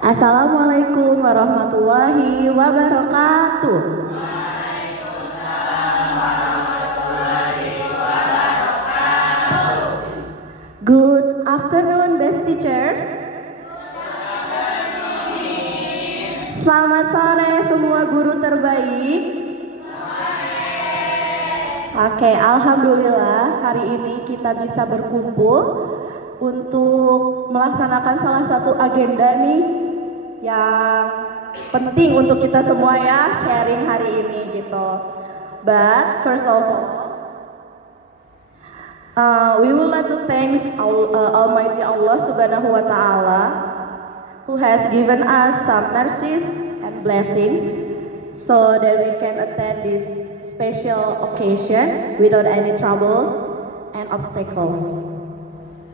Assalamualaikum warahmatullahi wabarakatuh. Good afternoon, best teachers. Selamat sore semua guru terbaik. Oke, alhamdulillah hari ini kita bisa berkumpul untuk melaksanakan salah satu agenda nih yang penting untuk kita semua ya, sharing hari ini gitu. But first of all, we would like to thank Almighty Allah Subhanahu wa Ta'ala, who has given us some mercies and blessings so that we can attend this special occasion without any troubles and obstacles.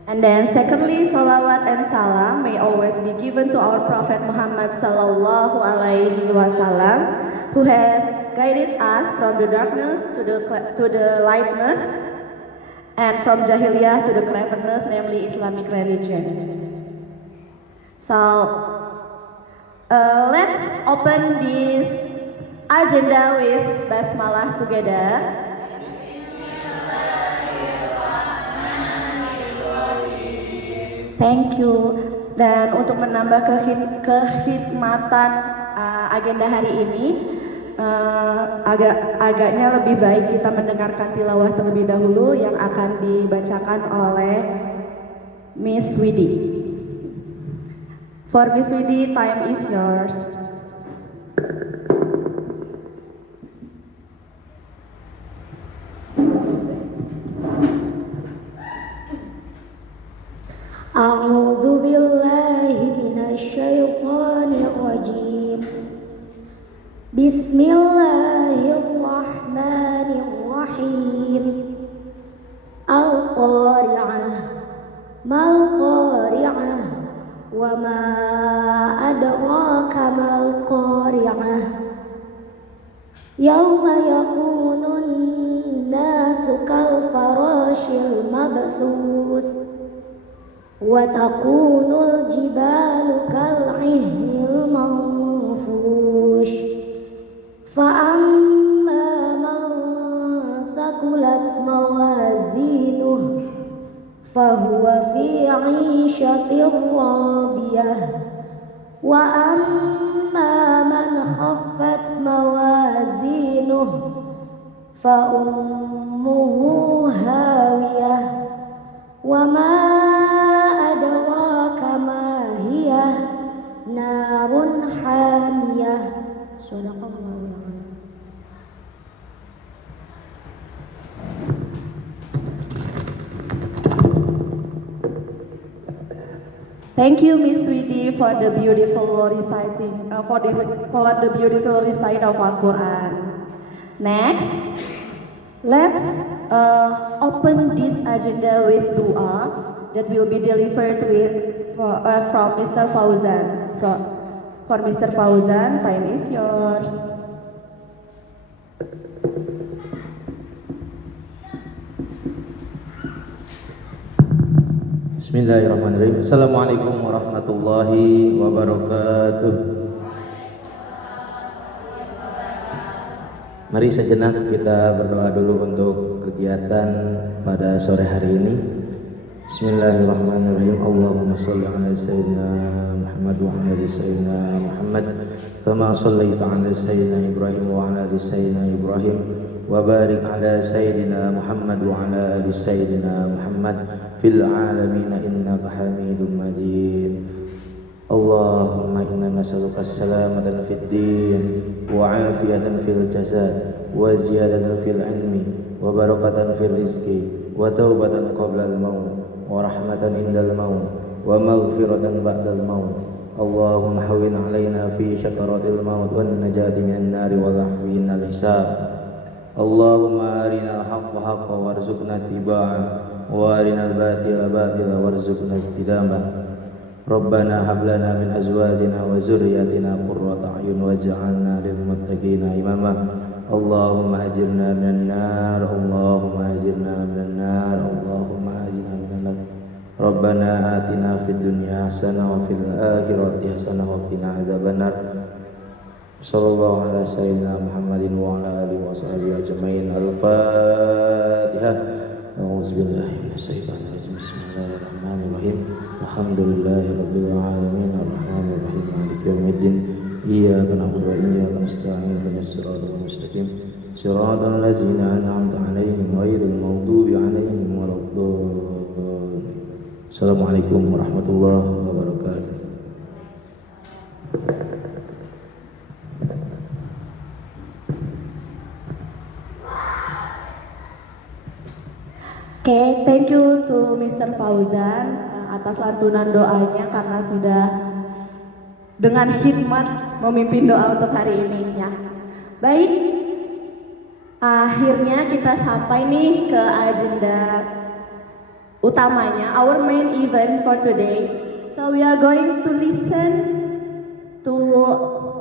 And then secondly, salawat and salam may always be given to our Prophet Muhammad sallallahu alaihi wasallam, who has guided us from the darkness to the lightness, and from jahiliyah to the cleverness, namely Islamic religion. So let's open this agenda with basmalah together. Thank you. Dan untuk menambah kehikmatan agenda hari ini, agaknya lebih baik kita mendengarkan tilawah terlebih dahulu yang akan dibacakan oleh Miss Widi. For Miss Widi, time is yours. A'udzu billahi minasy syaithanir rajim. Bismillahirrahmanirrahim. Al-Qari'ah, mal-Qari'ah, wa ma adraka mal-Qari'ah. Yauma yakunun nasu kal farashil mabthuth wa takunul jibalu kal'ihnil manfush. Fa'amma man thaqulat mawazinuh fahuwa fi 'ishatin radiyah, wa amma man khaffat mawazinuh fa ummuhu hawiyah, wa ma adraka ma hiya narun hamiyah. Sadaqallahul azim. Thank you, Miss Widi, for the beautiful reciting, for the beautiful recite of Al-Quran. Next, let's open this agenda with dua that will be delivered from Mr. Fauzan. For Mr. Fauzan, time is yours. Bismillahirrahmanirrahim. Assalamualaikum warahmatullahi wabarakatuh. Mari sejenak kita berdoa dulu untuk kegiatan pada sore hari ini. Bismillahirrahmanirrahim. Allahumma shalli ala sayyidina Muhammad wa ala ali sayyidina Muhammad kama shallaita ala sayyidina Ibrahim wa ala ali sayyidina Ibrahim wa barik ala sayyidina Muhammad wa ala ali sayyidina Muhammad fil alamin innaka Hamidum Majid. Allahumma inna nas'aluka as-salamata fid din wa 'afiyatan fil jasad wa ziyadatan fil ilmi wa barakatan fil rizqi wa taubatan qabla al-maut wa rahmatan indal maut wa maghfiratan ba'dal maut. Allahumma hawwin 'alaina fi syakaratil maut wan najati minan nari wal 'afwi minal hisab. Allahumma arinal haqqa haqqan warzuqna ittiba'ah wa arinal batila batila warzuqna ijtinabah. Rabbana hab lana min azwajina wa zurriyyatina qurrata a'yun waj'alna lil muttaqina imama. Allahumma ajirna minan nar, Allahumma ajirna minan nar, Allahumma ajirna minan nar. Rabbana atina fid dunya hasanah wa fil akhirati hasanah wa qina adzabannar. Sallallahu ala sayyidina Muhammadin wa ala alihi wa sahbihi ajmain. Al-Fatihah. A'udzubillahi minasyaitonir rajim. Bismillahirrahmanirrahim. Alhamdulillahirabbil alamin. Arrahmanir rahim. Maliki yaumiddin. Iyyaka na'budu wa iyyaka nasta'in. Ihdinas siratal mustaqim. Siratal ladzina an'amta 'alaihim ghairil maghdubi 'alaihim waladdallin. Assalamualaikum warahmatullahi wabarakatuh. Oke, thank you to Mr. Fauzan atas lantunan doanya karena sudah dengan hikmat memimpin doa untuk hari ini ya. Baik, akhirnya kita sampai nih ke agenda utamanya, our main event for today. So we are going to listen to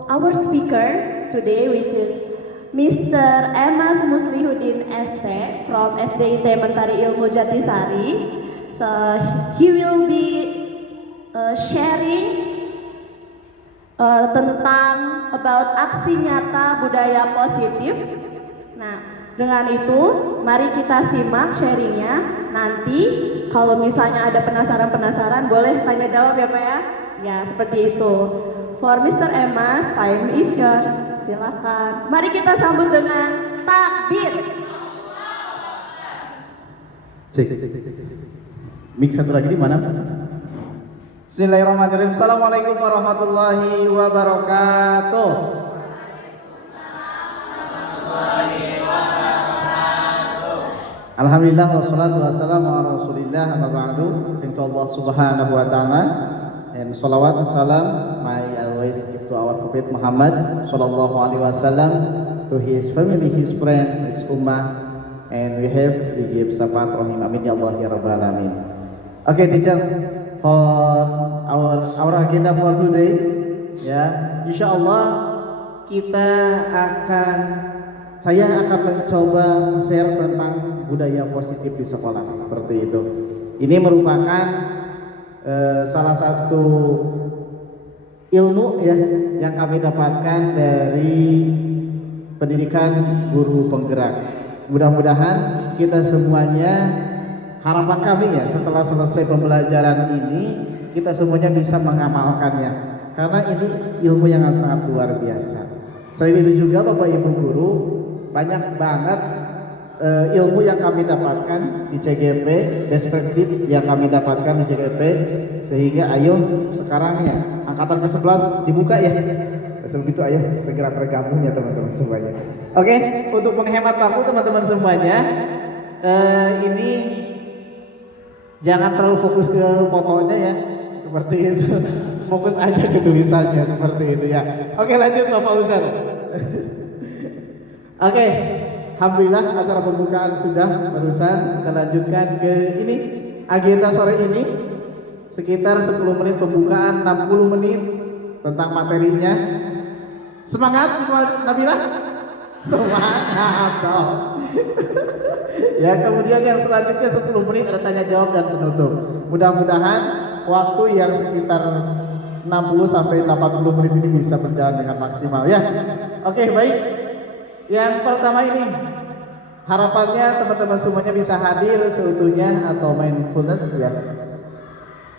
our speaker today, which is Mr. Emas Muslihuddin ST from SDIT Mentari Ilmu Jatisari. So he will be sharing tentang about aksi nyata budaya positif. Nah, dengan itu mari kita simak sharingnya. Nanti kalau misalnya ada penasaran-penasaran boleh tanya jawab ya Pak ya. Ya seperti itu. For Mr. Emas, time is yours. Silakan. Mari kita sambut dengan takbir. Cek. Mik satu lagi di mana? Bismillahirrahmanirrahim. Assalamualaikum warahmatullahi wabarakatuh. Alhamdulillah wassalatu wassalamu ala Rasulillah amma ba'du. Thank Allah Subhanahu wa taala and salawat and salam my always give to our Prophet Muhammad sallallahu alaihi wasallam, to his family, his friend, his ummah, and we give syafaat rahim amin ya Allah ya rabbal alamin. Okay teacher, for our agenda for today ya, insyaallah saya akan mencoba share tentang budaya positif di sekolah seperti itu. Ini merupakan salah satu ilmu ya yang kami dapatkan dari pendidikan guru penggerak. Mudah-mudahan kita semuanya, harapan kami ya setelah selesai pembelajaran ini kita semuanya bisa mengamalkannya, karena ini ilmu yang sangat luar biasa. Selain itu juga Bapak Ibu guru, banyak banget ilmu yang kami dapatkan di CGP, perspektif yang kami dapatkan di CGP, sehingga ayo sekarang ya angkatan ke-11 dibuka ya. Sebelum itu ayo segera tergabung ya teman-teman semuanya. Oke, untuk menghemat waktu teman-teman semuanya, ini jangan terlalu fokus ke fotonya ya, seperti itu. Fokus aja ke tulisannya seperti itu ya. Oke, lanjut Bapak Ustaz. Oke, alhamdulillah acara pembukaan sudah barusan. Kita lanjutkan ke ini agenda sore ini, sekitar 10 menit pembukaan, 60 menit tentang materinya. Semangat Nabila? Semangat dong. Ya, kemudian yang selanjutnya 10 menit ada tanya jawab dan penutup. Mudah-mudahan waktu yang sekitar 60 sampai 80 menit ini bisa berjalan dengan maksimal ya. Oke, baik. Yang pertama ini, harapannya teman-teman semuanya bisa hadir seutuhnya atau mindfulness ya.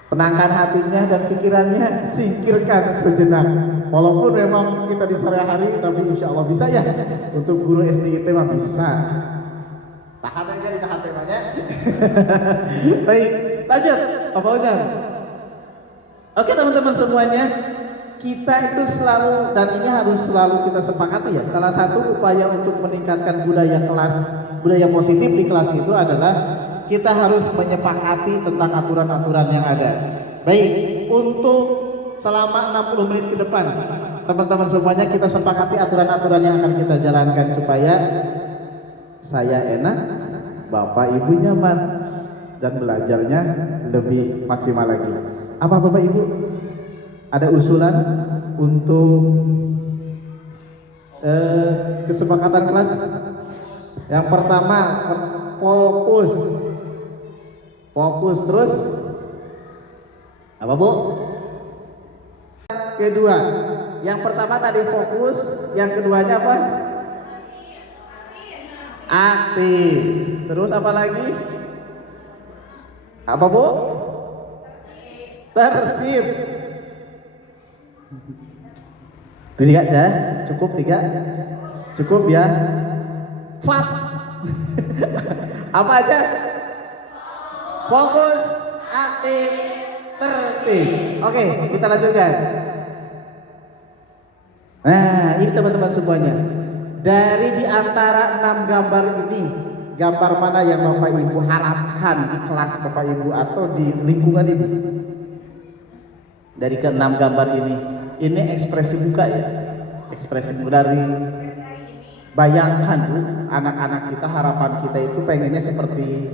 Tenangkan hatinya dan pikirannya, singkirkan sejenak. Walaupun memang kita di sore hari, tapi insya Allah bisa ya. Untuk guru SDIT mah bisa. Tahan aja, ditahan temanya. Baik, lanjut. Apa Ustaz? Oke teman-teman semuanya, kita itu selalu, dan ini harus selalu kita sepakati ya, salah satu upaya untuk meningkatkan budaya positif di kelas itu adalah kita harus menyepakati tentang aturan-aturan yang ada. Baik, untuk selama 60 menit ke depan, teman-teman semuanya kita sepakati aturan-aturan yang akan kita jalankan supaya saya enak, Bapak Ibu nyaman, dan belajarnya lebih maksimal lagi. Apa Bapak Ibu? Ada usulan untuk kesepakatan kelas? Yang pertama, fokus terus Apa Bu? Kedua, yang pertama tadi fokus, yang keduanya apa? Aktif. Terus apa lagi? Apa Bu? Tertib. Tiga aja, cukup tiga? Cukup ya? Fat. Apa aja? Fokus, aktif, tertib. Oke, kita lanjutkan. Nah, ini teman-teman semuanya. Dari di antara 6 gambar ini, gambar mana yang Bapak Ibu harapkan di kelas Bapak Ibu atau di lingkungan Ibu? Dari ke-6 gambar ini ekspresi muka ya. Ekspresi muka dari bayangkan Bu, anak-anak kita, harapan kita itu pengennya seperti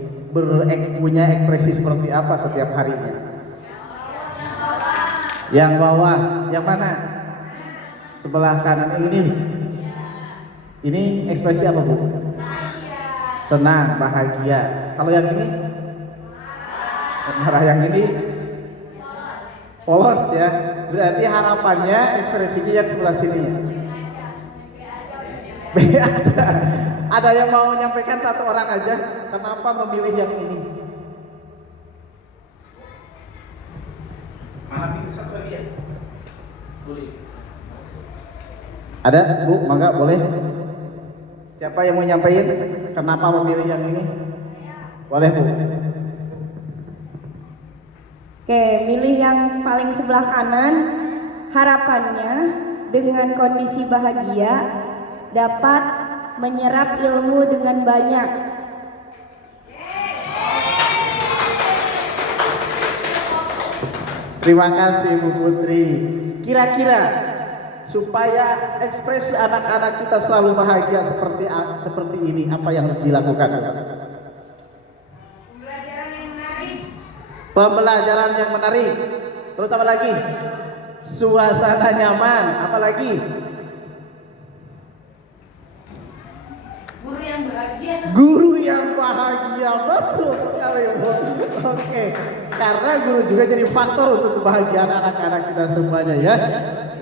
punya ekspresi seperti apa setiap harinya? Yang bawah, yang mana? Sebelah kanan ini ekspresi apa Bu? Senang, bahagia. Kalau yang ini? Marah. Yang ini? Polos ya. Berarti harapannya ekspresinya yang sebelah sini ya. Ada yang mau menyampaikan satu orang aja, kenapa memilih yang ini? Mana ini satu lagi ya? Boleh. Ada Bu, mangga boleh. Siapa yang mau nyampein kenapa memilih yang ini? Boleh Bu. Oke, milih yang paling sebelah kanan. Harapannya dengan kondisi bahagia dapat menyerap ilmu dengan banyak. Terima kasih Bu Putri. Kira-kira supaya ekspresi anak-anak kita selalu bahagia seperti ini, apa yang harus dilakukan? Pembelajaran yang menarik. Terus apa lagi? Suasana nyaman. Apa lagi? Guru yang bahagia. Guru yang bahagia, betul sekali Bu. Oke, karena guru juga jadi faktor untuk kebahagiaan anak-anak kita semuanya ya.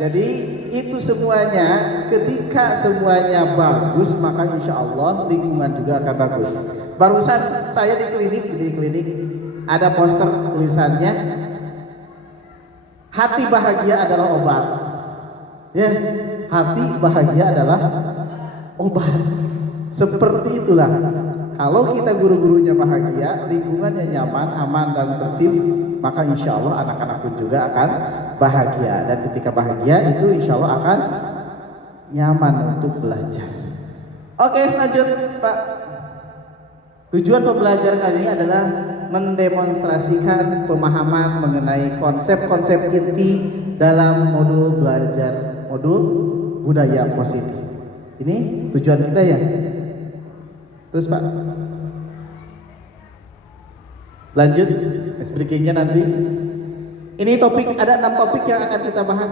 Jadi itu semuanya, ketika semuanya bagus, maka insya Allah lingkungan juga akan bagus. Barusan saya di klinik ada poster tulisannya, hati bahagia adalah obat. Ya, hati bahagia adalah obat. Seperti itulah. Kalau kita guru-gurunya bahagia, lingkungannya nyaman, aman dan tertib, maka insya Allah anak-anak pun juga akan bahagia. Dan ketika bahagia itu insya Allah akan nyaman untuk belajar. Oke, lanjut Pak. Tujuan pembelajaran kali ini adalah mendemonstrasikan pemahaman mengenai konsep-konsep inti dalam modul budaya positif. Ini tujuan kita ya. Terus Pak, lanjut breakingnya nanti. Ini topik, ada 6 topik yang akan kita bahas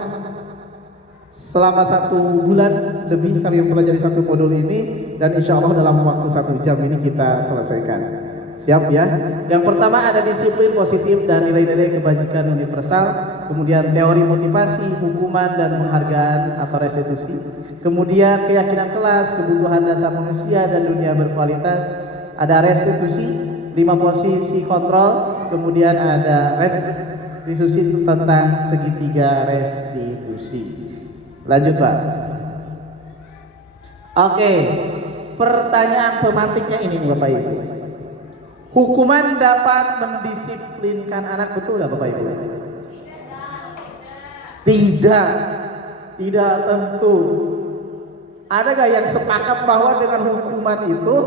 selama 1 bulan lebih. Kalian pelajari 1 modul ini dan insya Allah dalam waktu 1 jam ini kita selesaikan. Siap ya? Yang pertama ada disiplin positif dan nilai-nilai kebajikan universal. Kemudian teori motivasi, hukuman dan penghargaan atau restitusi. Kemudian keyakinan kelas, kebutuhan dasar manusia dan dunia berkualitas. Ada restitusi, 5 posisi kontrol. Kemudian ada restitusi tentang segitiga restitusi. Lanjut Pak. Oke, pertanyaan pemantiknya ini nih Bapak Ibu. Hukuman dapat mendisiplinkan anak, betul nggak Bapak Ibu? Tidak tentu. Ada gak yang sepakat bahwa dengan hukuman itu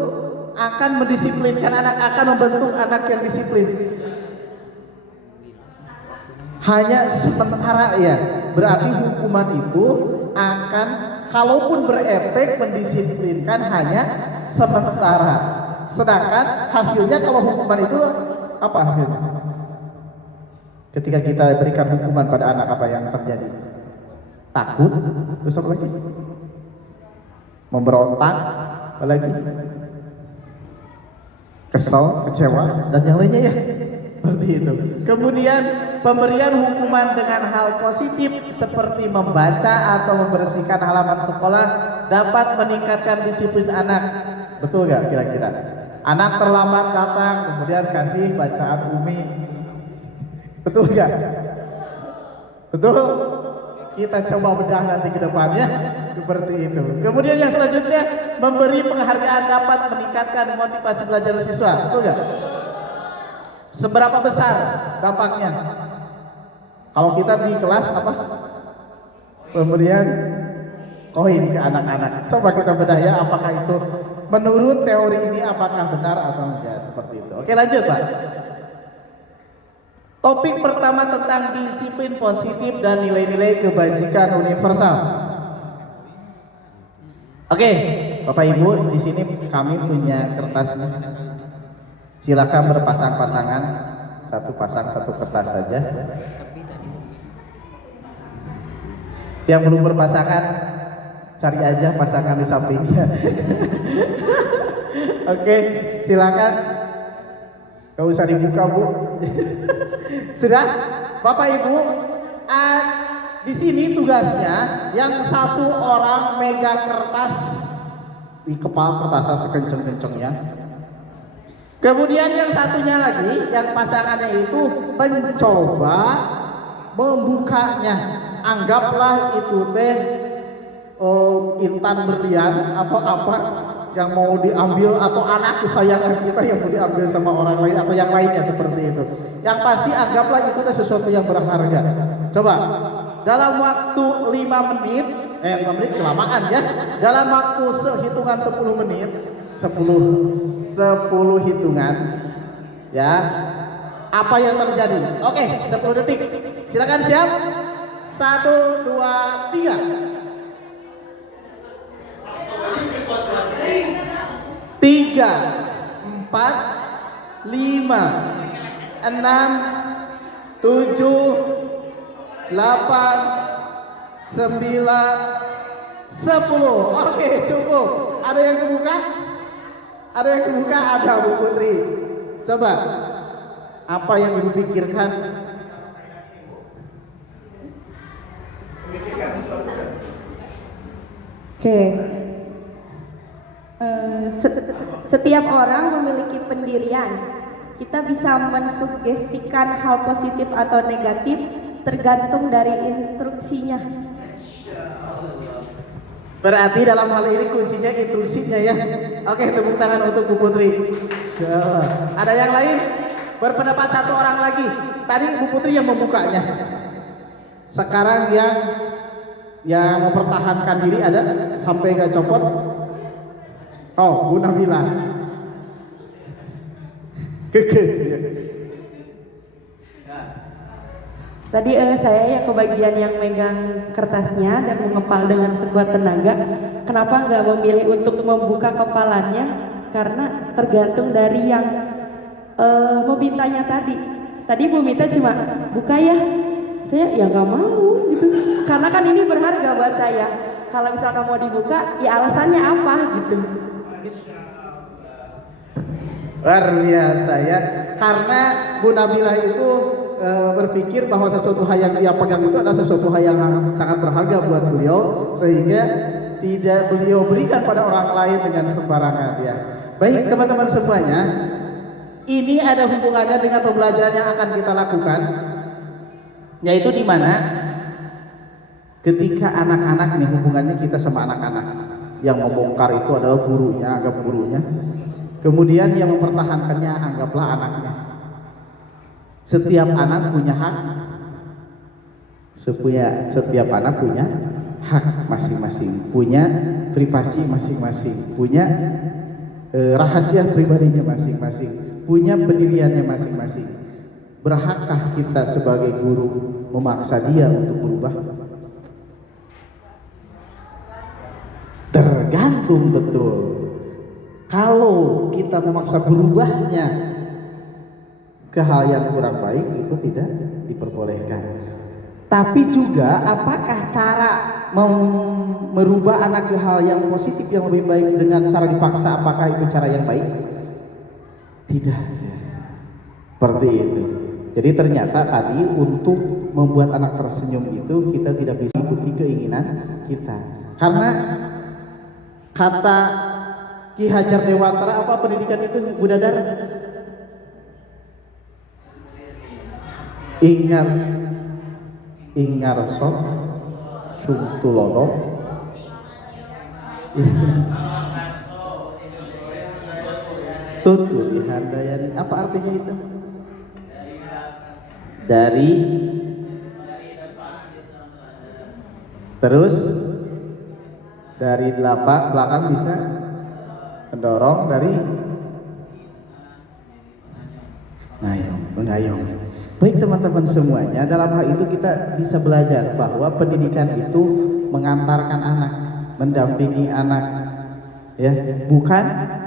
akan mendisiplinkan anak, akan membentuk anak yang disiplin? Hanya sementara ya. Berarti hukuman itu akan, kalaupun berefek mendisiplinkan, hanya sementara. Sedangkan hasilnya kalau hukuman itu apa hasilnya? Ketika kita berikan hukuman pada anak, apa yang terjadi? Takut, terus apa lagi? Memberontak, apa lagi? Kesal, kecewa, dan yang lainnya ya. Seperti itu. Kemudian pemberian hukuman dengan hal positif seperti membaca atau membersihkan halaman sekolah dapat meningkatkan disiplin anak. Betul nggak kira-kira? Anak terlambat datang, kemudian kasih bacaan Umi. Betul nggak? Betul? Kita coba bedah nanti ke depannya seperti itu. Kemudian yang selanjutnya, memberi penghargaan dapat meningkatkan motivasi belajar siswa. Betul nggak? Seberapa besar dampaknya? Kalau kita di kelas apa? Pemberian koin ke anak-anak. Coba kita bedah ya, apakah itu menurut teori ini apakah benar atau enggak seperti itu. Oke, lanjut Pak. Topik pertama tentang disiplin positif dan nilai-nilai kebajikan universal. Oke, Bapak Ibu, di sini kami punya kertasnya. Silakan berpasang-pasangan, satu pasang satu kertas saja. Yang belum berpasangan, cari aja pasangan di sampingnya. Oke, silakan. Gak usah dibuka, Bu. Sudah, Bapak Ibu, di sini tugasnya yang satu orang megang kertas di kepala kertasnya sekenceng-kencengnya. Kemudian yang satunya lagi, yang pasangannya itu mencoba membukanya. Anggaplah itu teh intan berlian atau apa yang mau diambil, atau anak kesayangan kita yang mau diambil sama orang lain atau yang lainnya seperti itu. Yang pasti anggaplah itu teh sesuatu yang berharga. Coba dalam waktu 5 menit, 5 menit kelamaan ya. Dalam waktu hitungan 10 menit, 10 hitungan ya, apa yang terjadi? Oke, 10 detik. Silakan siap. 1, 2, 3. 3, 4, 5, 6, 7, 8, 9, 10. Oke, cukup. Ada yang kebuka? Ada yang kebuka? Ada, Bu Putri. Coba, apa yang Ibu pikirkan? Oke. Setiap orang memiliki pendirian. Kita bisa mensugestikan hal positif atau negatif tergantung dari instruksinya. Berarti dalam hal ini kuncinya instruksinya ya. Oke, tepuk tangan untuk Bu Putri. Ada yang lain? Berpendapat satu orang lagi. Tadi Bu Putri yang membukanya. Sekarang yang mempertahankan diri ada sampai gak copot. Oh, Bu Nabila. Keke. Tadi saya ya kebagian yang megang kertasnya dan mengepal dengan sekuat tenaga. Kenapa nggak memilih untuk membuka kepalanya? Karena tergantung dari yang memintanya tadi. Tadi Bu Mita cuma buka ya, saya ya nggak mau gitu. Karena kan ini berharga buat saya. Kalau misalkan mau dibuka, ya alasannya apa gitu. Luar biasa ya. Karena Bu Nabila itu berpikir bahwa sesuatu hal yang dia pegang itu adalah sesuatu hal yang sangat berharga buat beliau, sehingga tidak beliau berikan pada orang lain dengan sembarangan ya. Baik teman-teman semuanya, ini ada hubungannya dengan pembelajaran yang akan kita lakukan, yaitu di mana ketika anak-anak nih, hubungannya kita sama anak-anak. Yang membongkar itu adalah gurunya, anggap gurunya. Kemudian yang mempertahankannya anggaplah anaknya. Setiap anak punya hak. Setiap anak punya hak masing-masing, punya privasi masing-masing, punya rahasia pribadinya masing-masing, punya pendiriannya masing-masing. Berhakkah kita sebagai guru memaksa dia untuk berubah? Tergantung betul. Kalau kita memaksa berubahnya ke hal yang kurang baik, itu tidak diperbolehkan. Tapi juga apakah cara merubah anak ke hal yang positif yang lebih baik dengan cara dipaksa, apakah itu cara yang baik? Tidak. Seperti itu. Jadi ternyata tadi untuk membuat anak tersenyum itu kita tidak bisa ikuti keinginan kita. Karena kata Ki Hajar Dewantara, apa pendidikan itu, Bu Dadar? Ingar sok sungtulono. Tutu dihandayani. Apa artinya itu? Dari terus dari belakang bisa mendorong dari mengayong. Baik teman-teman semuanya, dalam hal itu kita bisa belajar bahwa pendidikan itu mengantarkan anak, mendampingi anak, ya, bukan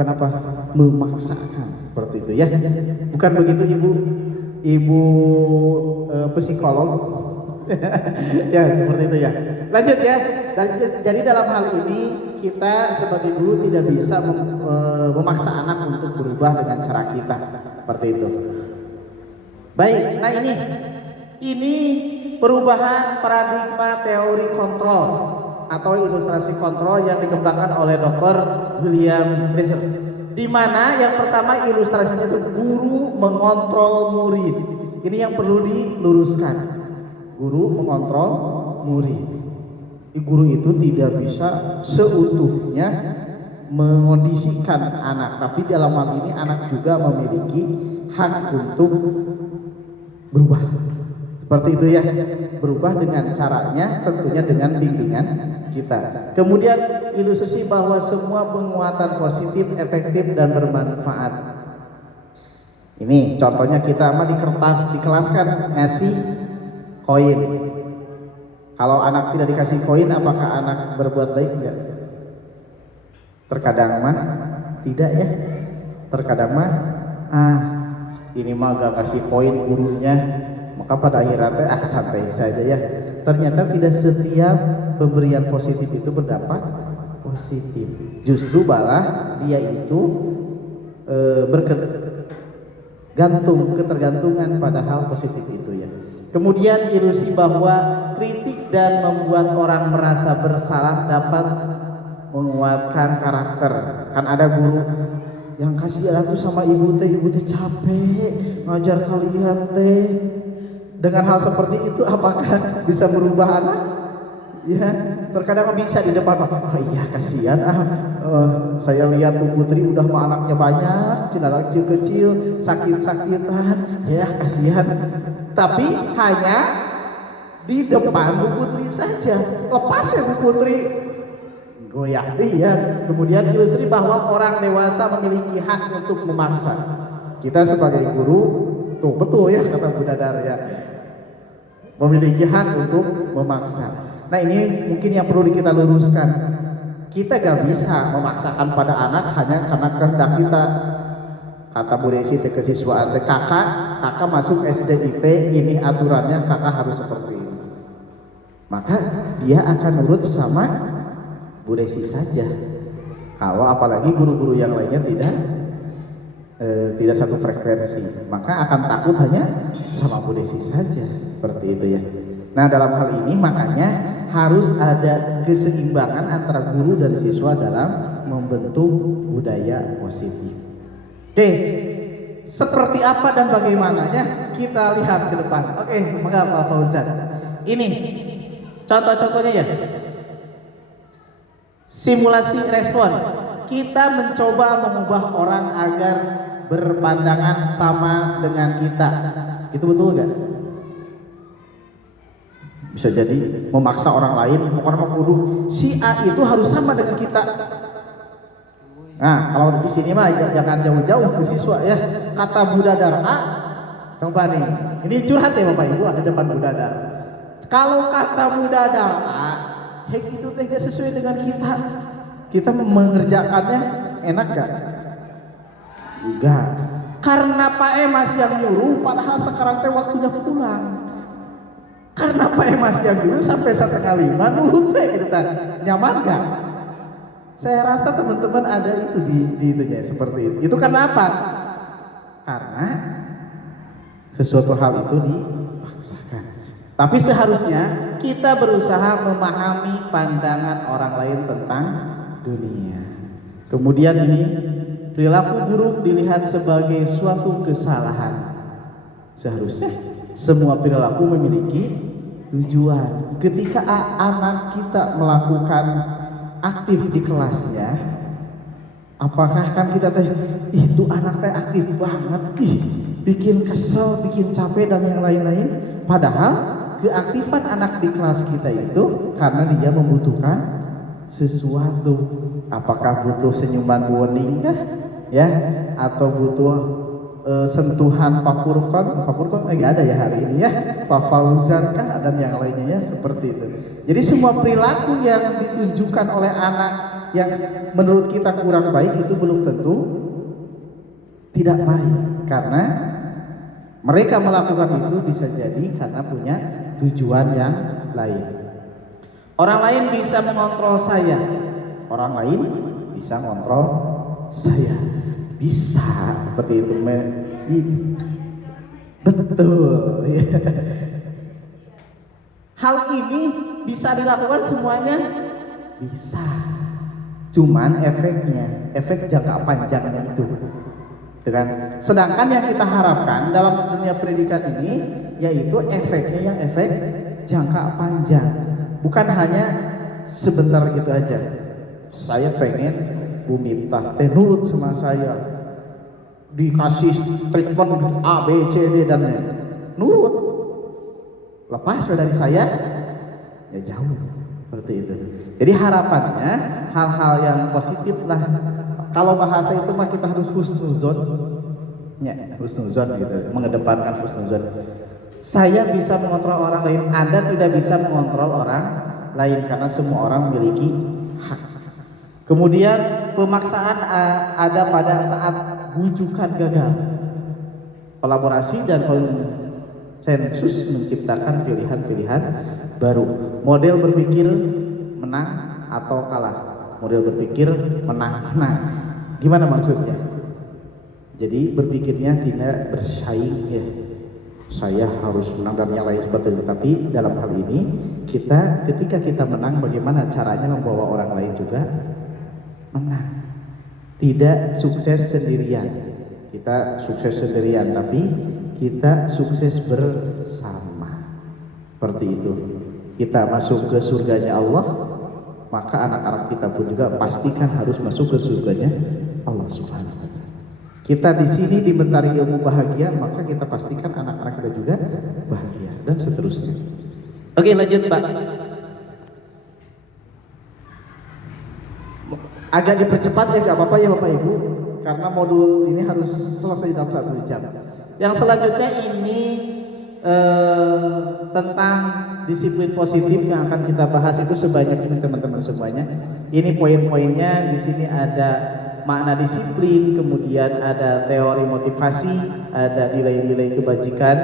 apa, memaksakan, seperti itu ya. Bukan begitu ibu psikolog. Ya seperti itu ya. Lanjut ya. Jadi dalam hal ini kita sebagai guru tidak bisa memaksa anak untuk berubah dengan cara kita, seperti itu. Baik, nah ini perubahan paradigma teori kontrol atau ilustrasi kontrol yang dikembangkan oleh Dr. William Fraser. Di mana yang pertama ilustrasinya itu guru mengontrol murid. Ini yang perlu diluruskan. Guru mengontrol murid. Guru itu tidak bisa seutuhnya mengondisikan anak, tapi dalam hal ini anak juga memiliki hak untuk berubah. Seperti itu ya, berubah dengan caranya, tentunya dengan bimbingan kita. Kemudian ilustrasi bahwa semua penguatan positif, efektif dan bermanfaat. Ini contohnya kita di kelas kan ngasih koin. Kalau anak tidak dikasih koin, apakah anak berbuat baik enggak? Terkadang mah tidak ya. Terkadang mah ini mah gak kasih koin gurunya, maka pada akhirnya santai saja ya. Ternyata tidak setiap pemberian positif itu berdampak positif. Justru malah dia itu ketergantungan pada hal positif itu ya. Kemudian ilusi bahwa kritik dan membuat orang merasa bersalah dapat menguatkan karakter. Kan ada guru yang kasih aku sama ibu teh capek ngajar kalian teh. Dengan hal seperti itu apakah bisa merubah anak? Ya, terkadang bisa di depan, iya kasihan saya lihat Bu Putri udah mah anaknya banyak, anak kecil-kecil, sakit-sakitan, ya kasihan. Tapi hanya di depan Bu Putri saja. Lepas ya Bu Putri goyah dia. Kemudian ilustrasi bahwa orang dewasa memiliki hak untuk memaksa. Kita sebagai guru, tuh betul ya kata Bu Dadar ya, memiliki hak untuk memaksa. Nah ini mungkin yang perlu kita luruskan. Kita gak bisa memaksakan pada anak hanya karena kehendak kita. Kata Bu Desi ke siswa kakak masuk SDIT, ini aturannya, kakak harus seperti ini. Maka dia akan nurut sama Bu Desi saja. Kalau apalagi guru-guru yang lainnya tidak satu frekuensi, maka akan takut hanya sama Bu Desi saja, seperti itu ya. Nah dalam hal ini makanya harus ada keseimbangan antara guru dan siswa dalam membentuk budaya positif. Oke, seperti apa dan bagaimananya kita lihat ke depan. Oke, maka Pak Fauzan. Ini contoh-contohnya ya. Simulasi respon. Kita mencoba mengubah orang agar berpandangan sama dengan kita. Itu betul nggak? Bisa jadi memaksa orang lain, pokoknya kudu si A itu harus sama dengan kita. Nah, kalau di sini mah jangan jauh-jauh ke siswa ya. Kata Bu Dadar A, coba nih. Ini curhat ya Bapak Ibu di depan Bu Dadar. Kalau kata Bu Dadar A, itu tidak sesuai dengan kita. Kita mengerjakannya enak gak? Enggak. Karena Pak Emas yang nyuruh, padahal sekarang teh waktunya pulang. Karena Pak Emas yang dulu sampai 4:30 nurut gitu kan. Nyaman gak? Saya rasa teman-teman ada itu di itunya seperti itu. Itu karena apa? karena sesuatu hal itu dipaksakan. Tapi seharusnya kita berusaha memahami pandangan orang lain tentang dunia. Kemudian ini, perilaku buruk dilihat sebagai suatu kesalahan. Seharusnya semua perilaku memiliki tujuan. Ketika anak kita melakukan aktif di kelasnya, apakah kan kita teh itu anak teh aktif banget, bikin kesel, bikin capek dan yang lain-lain. Padahal keaktifan anak di kelas kita itu karena dia membutuhkan sesuatu. Apakah butuh senyuman warning kah, ya, atau butuh sentuhan Pak Purkon nggak ada ya hari ini ya, Pak Fauzan kah, dan yang lainnya ya, seperti itu. Jadi semua perilaku yang ditunjukkan oleh anak yang menurut kita kurang baik itu belum tentu tidak baik, karena mereka melakukan itu bisa jadi karena punya tujuan yang lain. Orang lain bisa mengontrol saya, orang lain bisa mengontrol saya. Bisa seperti itu, betul. Hal ini bisa dilakukan semuanya, bisa. Cuman efek jangka panjangnya itu, kan? Sedangkan yang kita harapkan dalam dunia pendidikan ini yaitu efeknya yang efek jangka panjang, bukan hanya sebentar gitu aja. Saya pengen Bu Miftah teh nurut sama saya, dikasih treatment A, B, C, D dan lain, nurut. Lepas dari saya, ya jauh seperti itu. Jadi harapannya hal-hal yang positif lah. Kalau bahasa itu mah kita harus husnuzon, ya husnuzon gitu, mengedepankan husnuzon. Saya bisa mengontrol orang lain, Anda tidak bisa mengontrol orang lain karena semua orang memiliki hak. Kemudian pemaksaan ada pada saat bujukan gagal. Kolaborasi dan konsensus menciptakan pilihan-pilihan baru. Model berpikir menang atau kalah. Model berpikir menang-menang. Gimana maksudnya? Jadi berpikirnya tidak bersaing, ya. Saya harus menang dan yang lain seperti itu. Tapi dalam hal ini ketika kita menang, bagaimana caranya membawa orang lain juga menang. Tidak sukses sendirian. Kita sukses sendirian, tapi kita sukses bersama. Seperti itu. Kita masuk ke surganya Allah, maka anak-anak kita pun juga pastikan harus masuk ke surganya Allah Subhanahu wa taala. Kita di sini dibentari ilmu bahagia, maka kita pastikan anak-anak kita juga bahagia, dan seterusnya. Oke, lanjut Pak. Agak dipercepat ya, gak apa-apa ya Bapak Ibu, karena modul ini harus selesai dalam 1 jam. Yang selanjutnya ini tentang disiplin positif yang akan kita bahas itu sebanyak ini teman-teman semuanya. Ini poin-poinnya. Di sini ada makna disiplin, kemudian ada teori motivasi, ada nilai-nilai kebajikan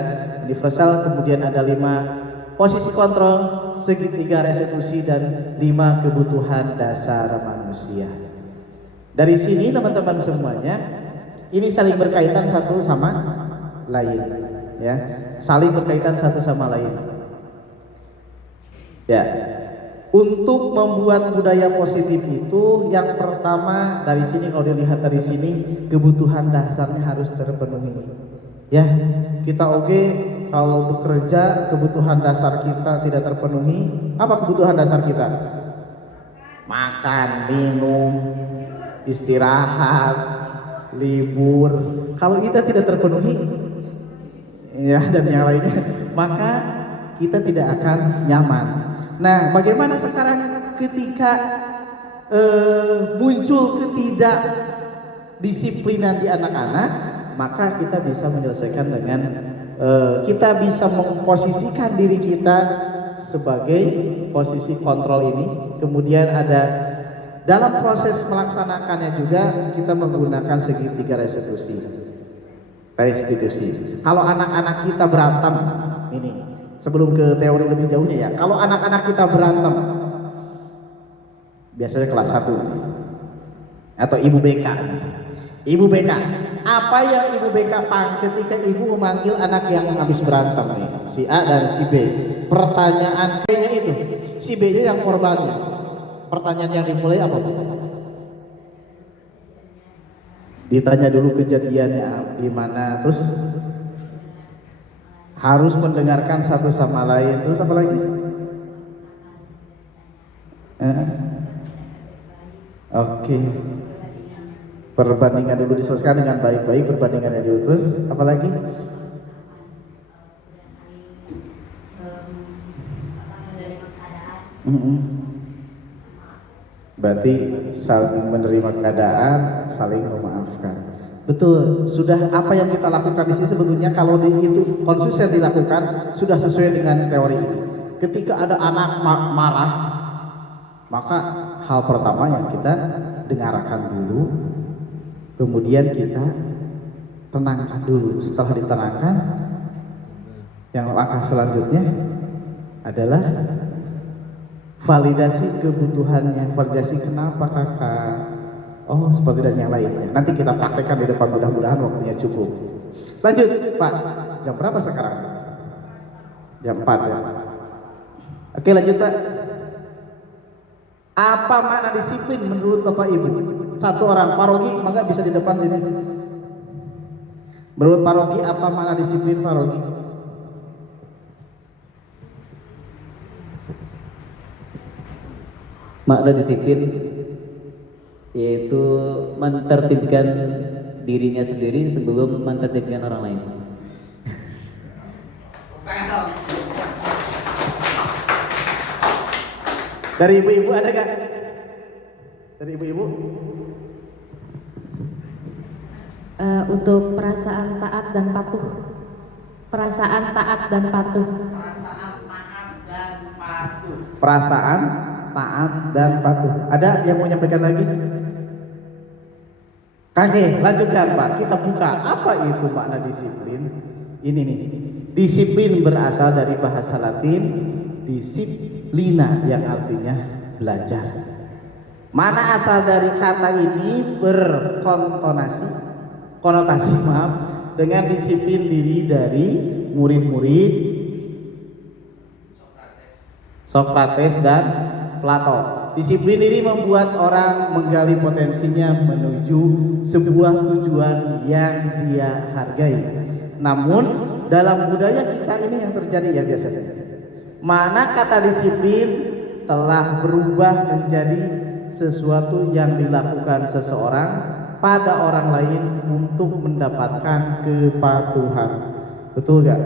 universal, kemudian ada 5 posisi kontrol, segitiga restitusi, dan 5 kebutuhan dasar manusia. Dari sini teman-teman semuanya, ini saling berkaitan satu sama lain, ya, saling berkaitan satu sama lain. Ya, untuk membuat budaya positif itu, yang pertama dari sini, kalau dilihat dari sini, kebutuhan dasarnya harus terpenuhi. Ya, kita oke. Kalau bekerja, kebutuhan dasar kita tidak terpenuhi. Apa kebutuhan dasar kita? Makan, minum, istirahat, libur. Kalau kita tidak terpenuhi, ya, dan yang lainnya, maka kita tidak akan nyaman. Nah, bagaimana sekarang ketika muncul ketidakdisiplinan di anak-anak, maka kita bisa menyelesaikan dengan kita bisa memposisikan diri kita sebagai posisi kontrol ini. Kemudian ada dalam proses melaksanakannya juga kita menggunakan segitiga restitusi. Kalau anak-anak kita berantem, ini sebelum ke teori lebih jauhnya ya, kalau anak-anak kita berantem, biasanya kelas 1 atau ibu BK, apa yang ibu BK ketika ibu memanggil anak yang habis berantem nih, si A dan si B. Pertanyaan kayaknya itu, si B nya yang korbannya. Pertanyaan yang dimulai apa? Ditanya dulu kejadiannya gimana, terus harus mendengarkan satu sama lain, terus apa lagi? Oke. Perbandingan dulu diselesaikan dengan baik-baik, perbandingannya dulu, terus apa lagi? Berarti saling menerima keadaan, saling memaafkan. Betul, sudah apa yang kita lakukan di sini sebetulnya kalau itu konsisten dilakukan sudah sesuai dengan teori ini. Ketika ada anak marah, maka hal pertama yang kita dengarkan dulu, kemudian kita tenangkan dulu. Setelah ditenangkan, yang langkah selanjutnya adalah validasi kebutuhannya, validasi kenapa kakak, oh seperti dan yang lainnya. Nanti kita praktekkan di depan, mudah-mudahan waktunya cukup. Lanjut Pak, jam berapa sekarang? Jam 4 ya. Oke lanjut Pak. Apa makna disiplin menurut Bapak Ibu? Satu orang, Pak Rogi, maka bisa di depan sini. Menurut Pak Rogi, apa makna disiplin Pak Rogi? Makna disiplin yaitu mentertibkan dirinya sendiri sebelum mentertibkan orang lain. Dari ibu-ibu ada gak? Dari ibu-ibu? Untuk perasaan taat dan patuh. Perasaan taat dan patuh. Perasaan taat dan patuh. Ada yang mau nyampaikan lagi? Kakek, lanjutkan Pak. Kita buka. Apa itu makna disiplin? Ini nih. Disiplin berasal dari bahasa Latin disiplina yang artinya belajar. Mana asal dari kata ini konotasi dengan disiplin diri dari murid-murid Sokrates dan Plato. Disiplin diri membuat orang menggali potensinya menuju sebuah tujuan yang dia hargai. Namun dalam budaya kita ini yang terjadi ya biasanya. Mana kata disiplin telah berubah menjadi sesuatu yang dilakukan seseorang pada orang lain untuk mendapatkan kepatuhan. Betul gak?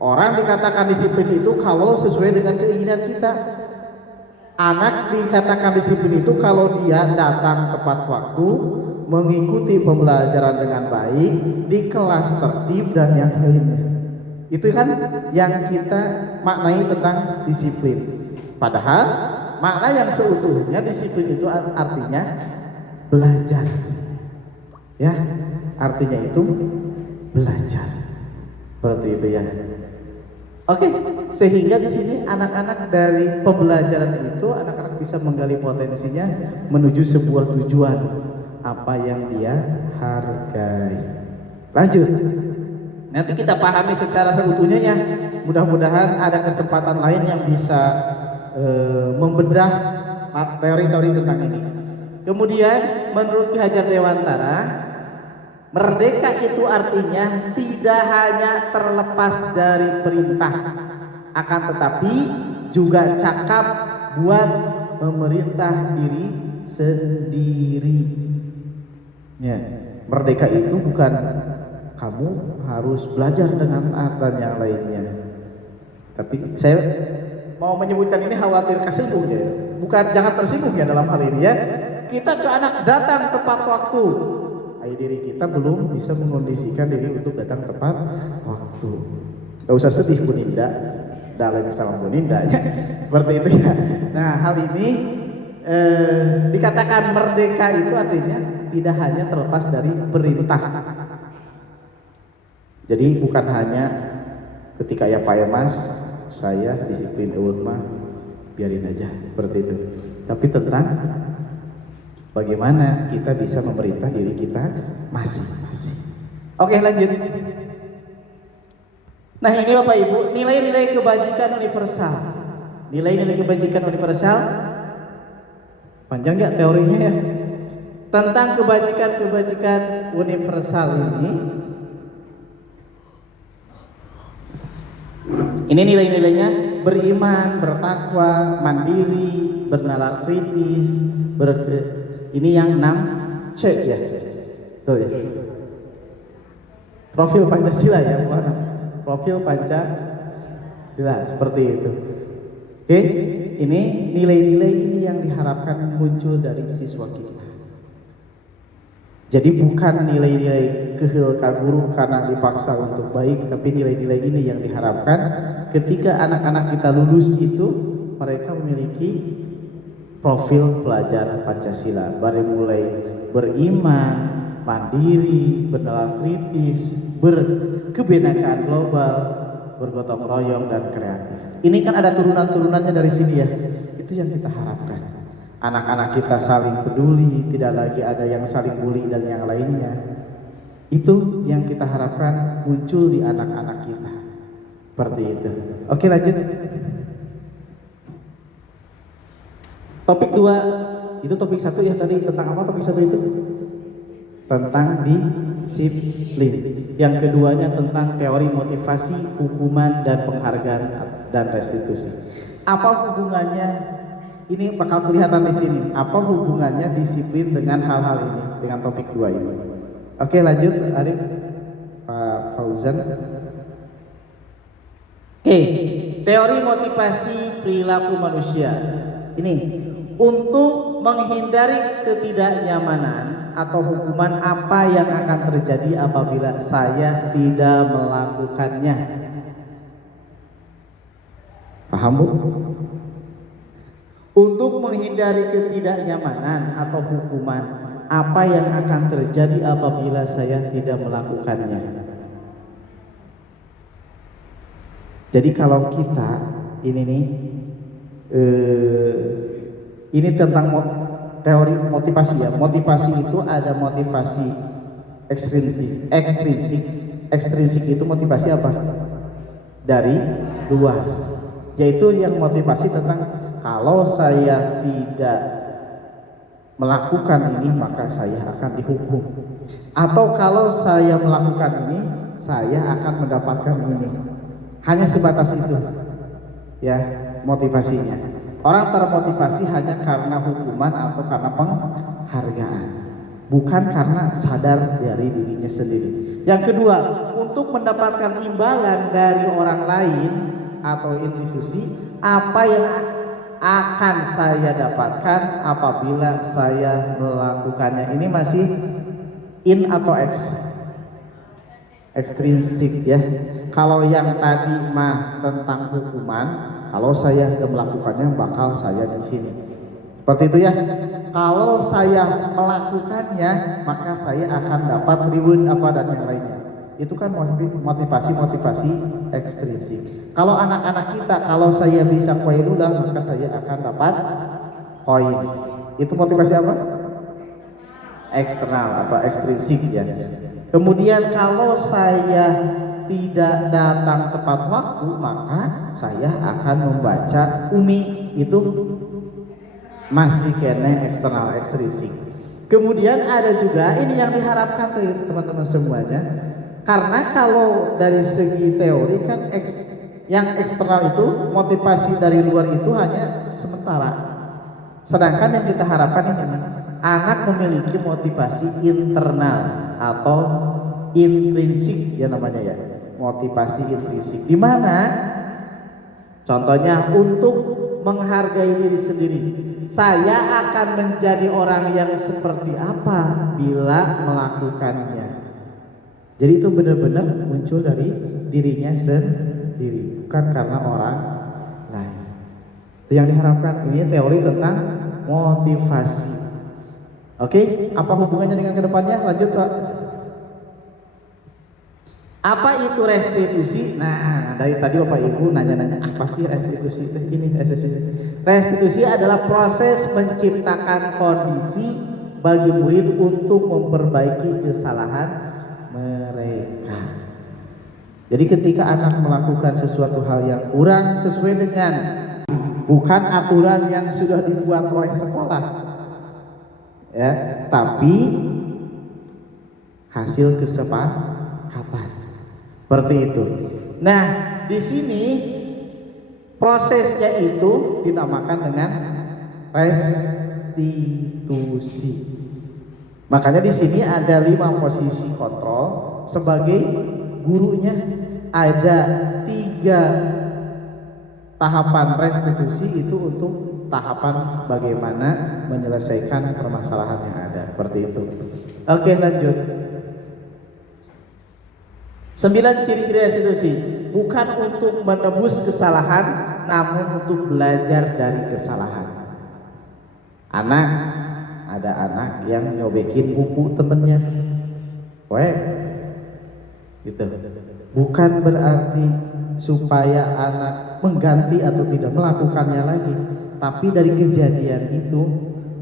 Orang dikatakan disiplin itu kalau sesuai dengan keinginan kita. Anak dikatakan disiplin itu kalau dia datang tepat waktu, mengikuti pembelajaran dengan baik, di kelas tertib dan yang lainnya. Itu kan yang kita maknai tentang disiplin. Padahal makna yang seutuhnya disiplin itu artinya belajar. Ya, artinya itu belajar. Seperti itu ya. Oke, sehingga di sini anak-anak dari pembelajaran itu anak-anak bisa menggali potensinya menuju sebuah tujuan apa yang dia hargai. Lanjut. Nanti kita pahami secara seutuhnya ya. Mudah-mudahan ada kesempatan lain yang bisa membedah teori-teori tentang ini. Kemudian menurut Ki Hajar Dewantara, merdeka itu artinya tidak hanya terlepas dari perintah, akan tetapi juga cakap buat memerintah diri sendiri. Ya, merdeka itu bukan kamu harus belajar dengan dan yang lainnya. Tapi saya mau menyebutkan ini khawatir kesinggung ya. Bukan jangan tersinggung ya dalam hal ini ya. Kita ke anak datang tepat waktu. Diri kita belum bisa mengondisikan diri untuk datang tepat waktu. Gak usah sedih Bu Ninda, dalam salam Bu Ninda ya. Seperti itu ya. Nah hal ini dikatakan merdeka itu artinya tidak hanya terlepas dari perintah. Jadi bukan hanya ketika ya Pak Mas saya disiplin mah biarin aja seperti itu. Tapi tentang bagaimana kita bisa memerintah diri kita masing-masing. Oke, lanjut. Nah, ini Bapak Ibu, nilai-nilai kebajikan universal. Nilai-nilai kebajikan universal, panjang ya teorinya ya. Tentang kebajikan-kebajikan universal ini nilai-nilainya: beriman, bertakwa, mandiri, bernalar kritis, ini yang 6 C ya. Tuh ya. Profil Pancasila ya, bukan? Profil Pancasila seperti itu. Oke, ini nilai-nilai ini yang diharapkan muncul dari siswa kita. Jadi bukan nilai-nilai kehil kaguru karena dipaksa untuk baik, tapi nilai-nilai ini yang diharapkan ketika anak-anak kita lulus itu mereka memiliki profil pelajar Pancasila, dari mulai beriman, mandiri, bernalar kritis, berkebinekaan global, bergotong royong dan kreatif. Ini kan ada turunan-turunannya dari sini ya. Itu yang kita harapkan. Anak-anak kita saling peduli, tidak lagi ada yang saling bully dan yang lainnya. Itu yang kita harapkan muncul di anak-anak kita. Seperti itu. Oke, lanjut. Topik 2, itu topik 1 ya tadi, tentang apa topik 1 itu? Tentang disiplin. Yang keduanya tentang teori motivasi, hukuman dan penghargaan dan restitusi. Apa hubungannya? Ini bakal kelihatan di sini. Apa hubungannya disiplin dengan hal-hal ini, dengan topik 2 ini? Oke, lanjut, Arif, Pak Fauzan. Oke, teori motivasi perilaku manusia. Ini untuk menghindari ketidaknyamanan atau hukuman apa yang akan terjadi apabila saya tidak melakukannya. Paham, Bu? Untuk menghindari ketidaknyamanan atau hukuman apa yang akan terjadi apabila saya tidak melakukannya. Jadi kalau kita ini nih ini tentang teori motivasi ya. Motivasi itu ada motivasi ekstrinsik. Ekstrinsik itu motivasi apa? Dari luar. Yaitu yang motivasi tentang kalau saya tidak melakukan ini maka saya akan dihukum. Atau kalau saya melakukan ini saya akan mendapatkan ini. Hanya sebatas itu ya motivasinya. Orang termotivasi hanya karena hukuman atau karena penghargaan, bukan karena sadar dari dirinya sendiri. Yang kedua, untuk mendapatkan imbalan dari orang lain atau institusi, apa yang akan saya dapatkan apabila saya melakukannya. Ini masih in atau ekstrinsik ya. Kalau yang tadi mah tentang hukuman, kalau saya tidak melakukannya bakal saya di sini. Seperti itu ya. Kalau saya melakukannya maka saya akan dapat reward apa dan yang lainnya. Itu kan motivasi ekstrinsik. Kalau anak-anak kita, kalau saya bisa koilulah maka saya akan dapat koin. Itu motivasi apa? Eksternal atau ekstrinsik ya. Kemudian kalau saya tidak datang tepat waktu maka saya akan membaca umi. Itu masih kena eksternal ekstrinsik. Kemudian ada juga ini yang diharapkan dari teman-teman semuanya. Karena kalau dari segi teori kan yang eksternal itu motivasi dari luar itu hanya sementara. Sedangkan yang kita harapkan ini anak memiliki motivasi internal atau intrinsik ya namanya ya. Motivasi intrinsik. Di mana contohnya untuk menghargai diri sendiri. Saya akan menjadi orang yang seperti apa bila melakukannya. Jadi itu benar-benar muncul dari dirinya sendiri, bukan karena orang lain. Itu yang diharapkan. Ini teori tentang motivasi. Oke, apa hubungannya dengan kedepannya? Lanjut Pak. Apa itu restitusi? Nah, dari tadi Bapak Ibu nanya-nanya apa sih restitusi? Ini restitusi. Restitusi adalah proses menciptakan kondisi bagi murid untuk memperbaiki kesalahan mereka. Jadi ketika anak melakukan sesuatu hal yang kurang sesuai dengan bukan aturan yang sudah dibuat oleh sekolah, ya, tapi hasil kesepakatan. Seperti itu. Nah, di sini prosesnya itu dinamakan dengan restitusi. Makanya di sini ada 5 posisi kontrol sebagai gurunya, ada 3 tahapan restitusi itu untuk tahapan bagaimana menyelesaikan permasalahan yang ada. Seperti itu. Oke, lanjut. 9 ciri-ciri restitusi, bukan untuk menebus kesalahan, namun untuk belajar dari kesalahan. Ada anak yang nyobekin buku temennya, gitu. Bukan berarti supaya anak mengganti atau tidak melakukannya lagi, tapi dari kejadian itu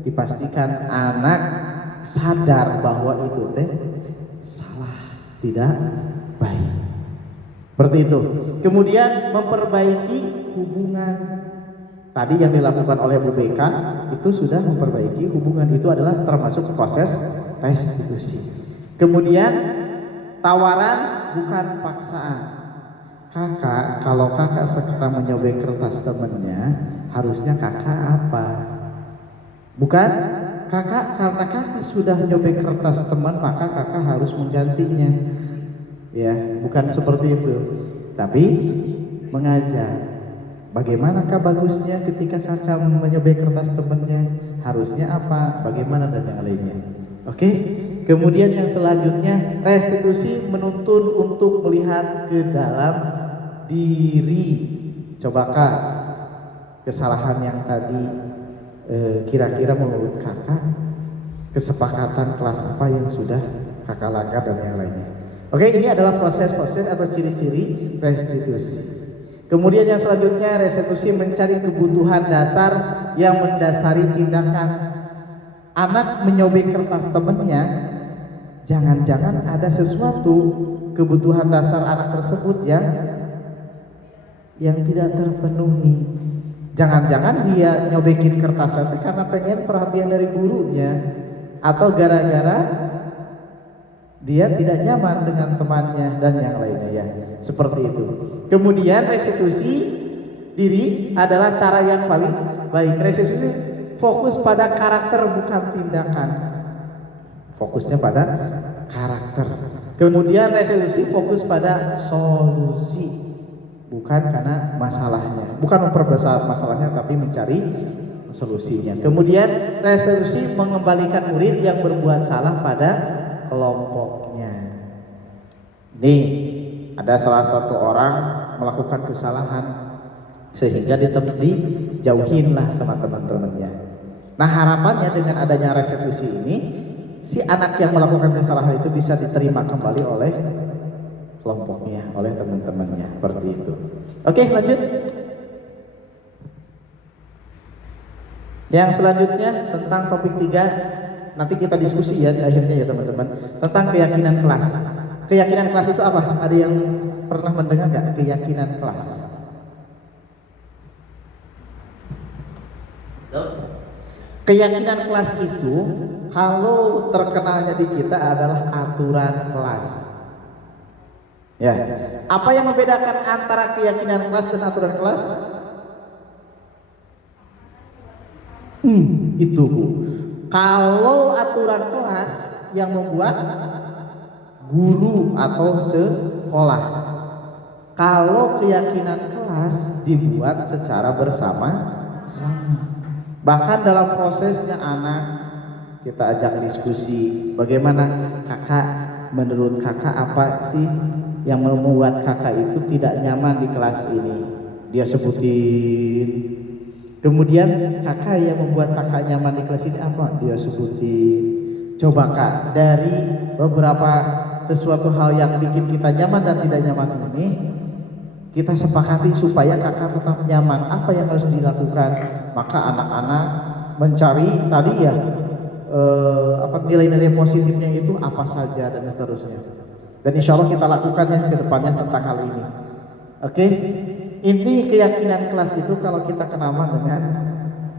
dipastikan anak sadar bahwa itu salah, tidak baik. Seperti itu. Kemudian memperbaiki hubungan. Tadi yang dilakukan oleh Bu BK itu sudah memperbaiki hubungan, itu adalah termasuk proses restitusi. Kemudian tawaran bukan paksaan. Kakak, kalau kakak sekarang menyobek kertas temennya, harusnya kakak apa? Bukan kakak, karena kakak sudah nyobek kertas teman maka kakak harus menggantinya. Ya, bukan seperti itu. Tapi mengajak. Bagaimanakah bagusnya ketika kakak menyobek kertas temannya? Harusnya apa? Bagaimana dan yang lainnya. Oke? Kemudian yang selanjutnya, restitusi menuntun untuk melihat ke dalam diri. Cobakah kesalahan yang tadi kira-kira menurut kakak kesepakatan kelas apa yang sudah kakak langgar dan yang lainnya. Oke, ini adalah proses-proses atau ciri-ciri restitusi. Kemudian yang selanjutnya, restitusi mencari kebutuhan dasar yang mendasari tindakan. Anak menyobek kertas temannya, jangan-jangan ada sesuatu kebutuhan dasar anak tersebut yang tidak terpenuhi. Jangan-jangan dia nyobekin kertas itu karena pengen perhatian dari gurunya, atau gara-gara dia tidak nyaman dengan temannya dan yang lainnya, ya. Seperti itu. Kemudian restitusi diri adalah cara yang paling baik. Restitusi fokus pada karakter bukan tindakan. Fokusnya pada karakter. Kemudian restitusi fokus pada solusi, bukan karena masalahnya. Bukan memperbesar masalahnya tapi mencari solusinya. Kemudian restitusi mengembalikan murid yang berbuat salah pada kelompoknya. Nih, ada salah satu orang melakukan kesalahan sehingga dijauhinlah sama teman-temannya. Nah, harapannya dengan adanya restitusi ini, si anak yang melakukan kesalahan itu bisa diterima kembali oleh kelompoknya, oleh teman-temannya, seperti itu. Oke, lanjut. Yang selanjutnya tentang topik 3, nanti kita diskusi ya di akhirnya ya teman-teman, tentang keyakinan kelas. Keyakinan kelas itu apa? Ada yang pernah mendengar nggak keyakinan kelas? Keyakinan kelas itu kalau terkenalnya di kita adalah aturan kelas. Ya. Apa yang membedakan antara keyakinan kelas dan aturan kelas? Itu Bu. Kalau aturan kelas yang membuat guru atau sekolah. Kalau keyakinan kelas dibuat secara bersama-sama. Bahkan dalam prosesnya anak kita ajak diskusi, bagaimana kakak, menurut kakak apa sih yang membuat kakak itu tidak nyaman di kelas ini? Dia sebutin. Kemudian kakak yang membuat kakak nyaman di kelas ini apa? Dia sebutin. Coba kak, dari beberapa sesuatu hal yang bikin kita nyaman dan tidak nyaman ini, kita sepakati supaya kakak tetap nyaman. Apa yang harus dilakukan? Maka anak-anak mencari tadi ya nilai-nilai positifnya itu apa saja dan seterusnya. Dan insya Allah kita lakukan ya ke depannya tentang hal ini. Oke, ini keyakinan kelas itu kalau kita kenama dengan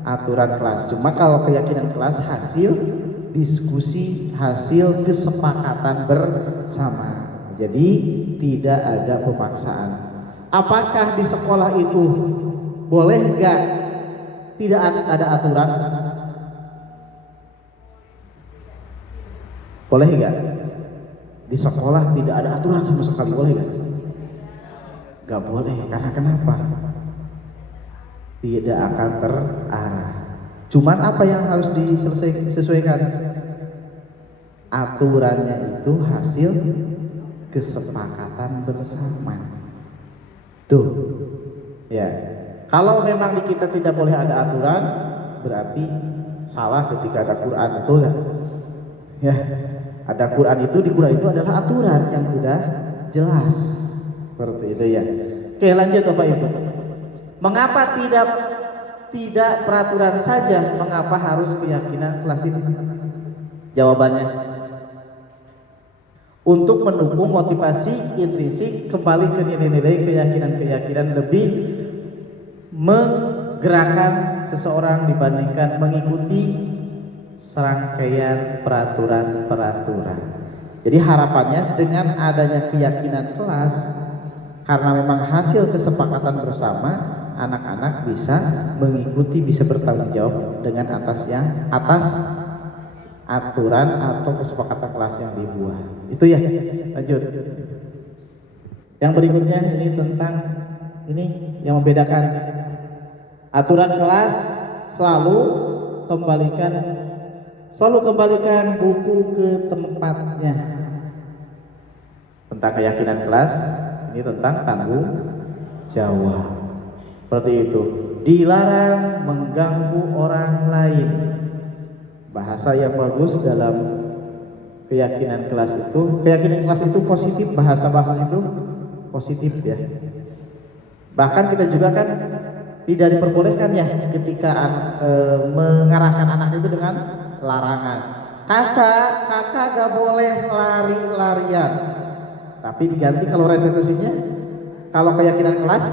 aturan kelas. Cuma kalau keyakinan kelas hasil diskusi, hasil kesepakatan bersama. Jadi tidak ada pemaksaan. Apakah di sekolah itu boleh nggak tidak ada aturan? Boleh nggak? Di sekolah tidak ada aturan sama sekali, boleh nggak? Nggak boleh, karena kenapa? Tidak akan terarah. Cuman apa yang harus disesuaikan? Aturannya itu hasil kesepakatan bersama. Tuh, ya. Kalau memang di kita tidak boleh ada aturan, berarti salah ketika ada Quran, betul nggak? Ya, ada Quran itu, di Quran itu adalah aturan yang sudah jelas. Seperti itu ya. Oke, lanjut Bapak Ibu. Mengapa tidak peraturan saja? Mengapa harus keyakinan kelas ini? Jawabannya, untuk mendukung motivasi intrinsik kembali ke nilai-nilai keyakinan-keyakinan lebih menggerakkan seseorang dibandingkan mengikuti serangkaian peraturan-peraturan. Jadi harapannya dengan adanya keyakinan kelas, karena memang hasil kesepakatan bersama, anak-anak bisa mengikuti, bisa bertanggung jawab dengan atas aturan atau kesepakatan kelas yang dibuat. Itu ya. Lanjut. Yang berikutnya ini tentang ini yang membedakan aturan kelas, selalu kembalikan buku ke tempatnya. Tentang keyakinan kelas, ini tentang tanggung jawab. Seperti itu. Dilarang mengganggu orang lain. Bahasa yang bagus dalam keyakinan kelas itu positif, bahasa itu positif ya. Bahkan kita juga kan tidak diperbolehkan ya ketika mengarahkan anak itu dengan larangan. Kakak gak boleh lari-larian. Tapi diganti kalau restitusinya, kalau keyakinan kelas,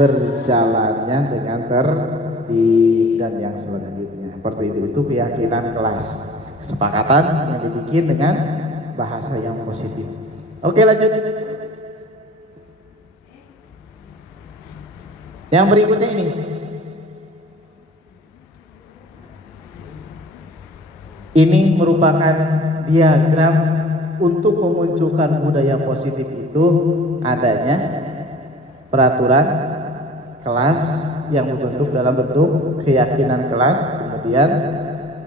berjalannya dengan tertib dan yang selanjutnya. Seperti itu keyakinan kelas. Kesepakatan yang dibikin dengan bahasa yang positif. Oke, lanjut. Yang berikutnya ini. Ini merupakan diagram untuk memunculkan budaya positif itu adanya peraturan kelas yang berbentuk dalam bentuk keyakinan kelas, kemudian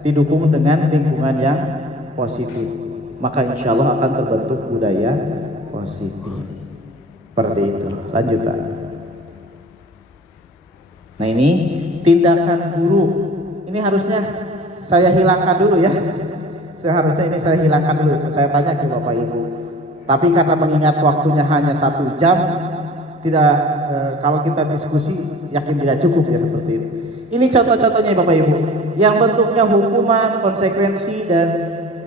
didukung dengan lingkungan yang positif, maka insya Allah akan terbentuk budaya positif. Seperti itu. Lanjut Pak. Nah ini tindakan guru. Ini harusnya saya hilangkan dulu ya. Seharusnya ini saya hilangkan dulu. Saya tanya ke Bapak Ibu. Tapi karena mengingat waktunya hanya 1 jam, tidak kalau kita diskusi yakin tidak cukup ya seperti itu. Ini contoh-contohnya Bapak Ibu. Yang bentuknya hukuman, konsekuensi dan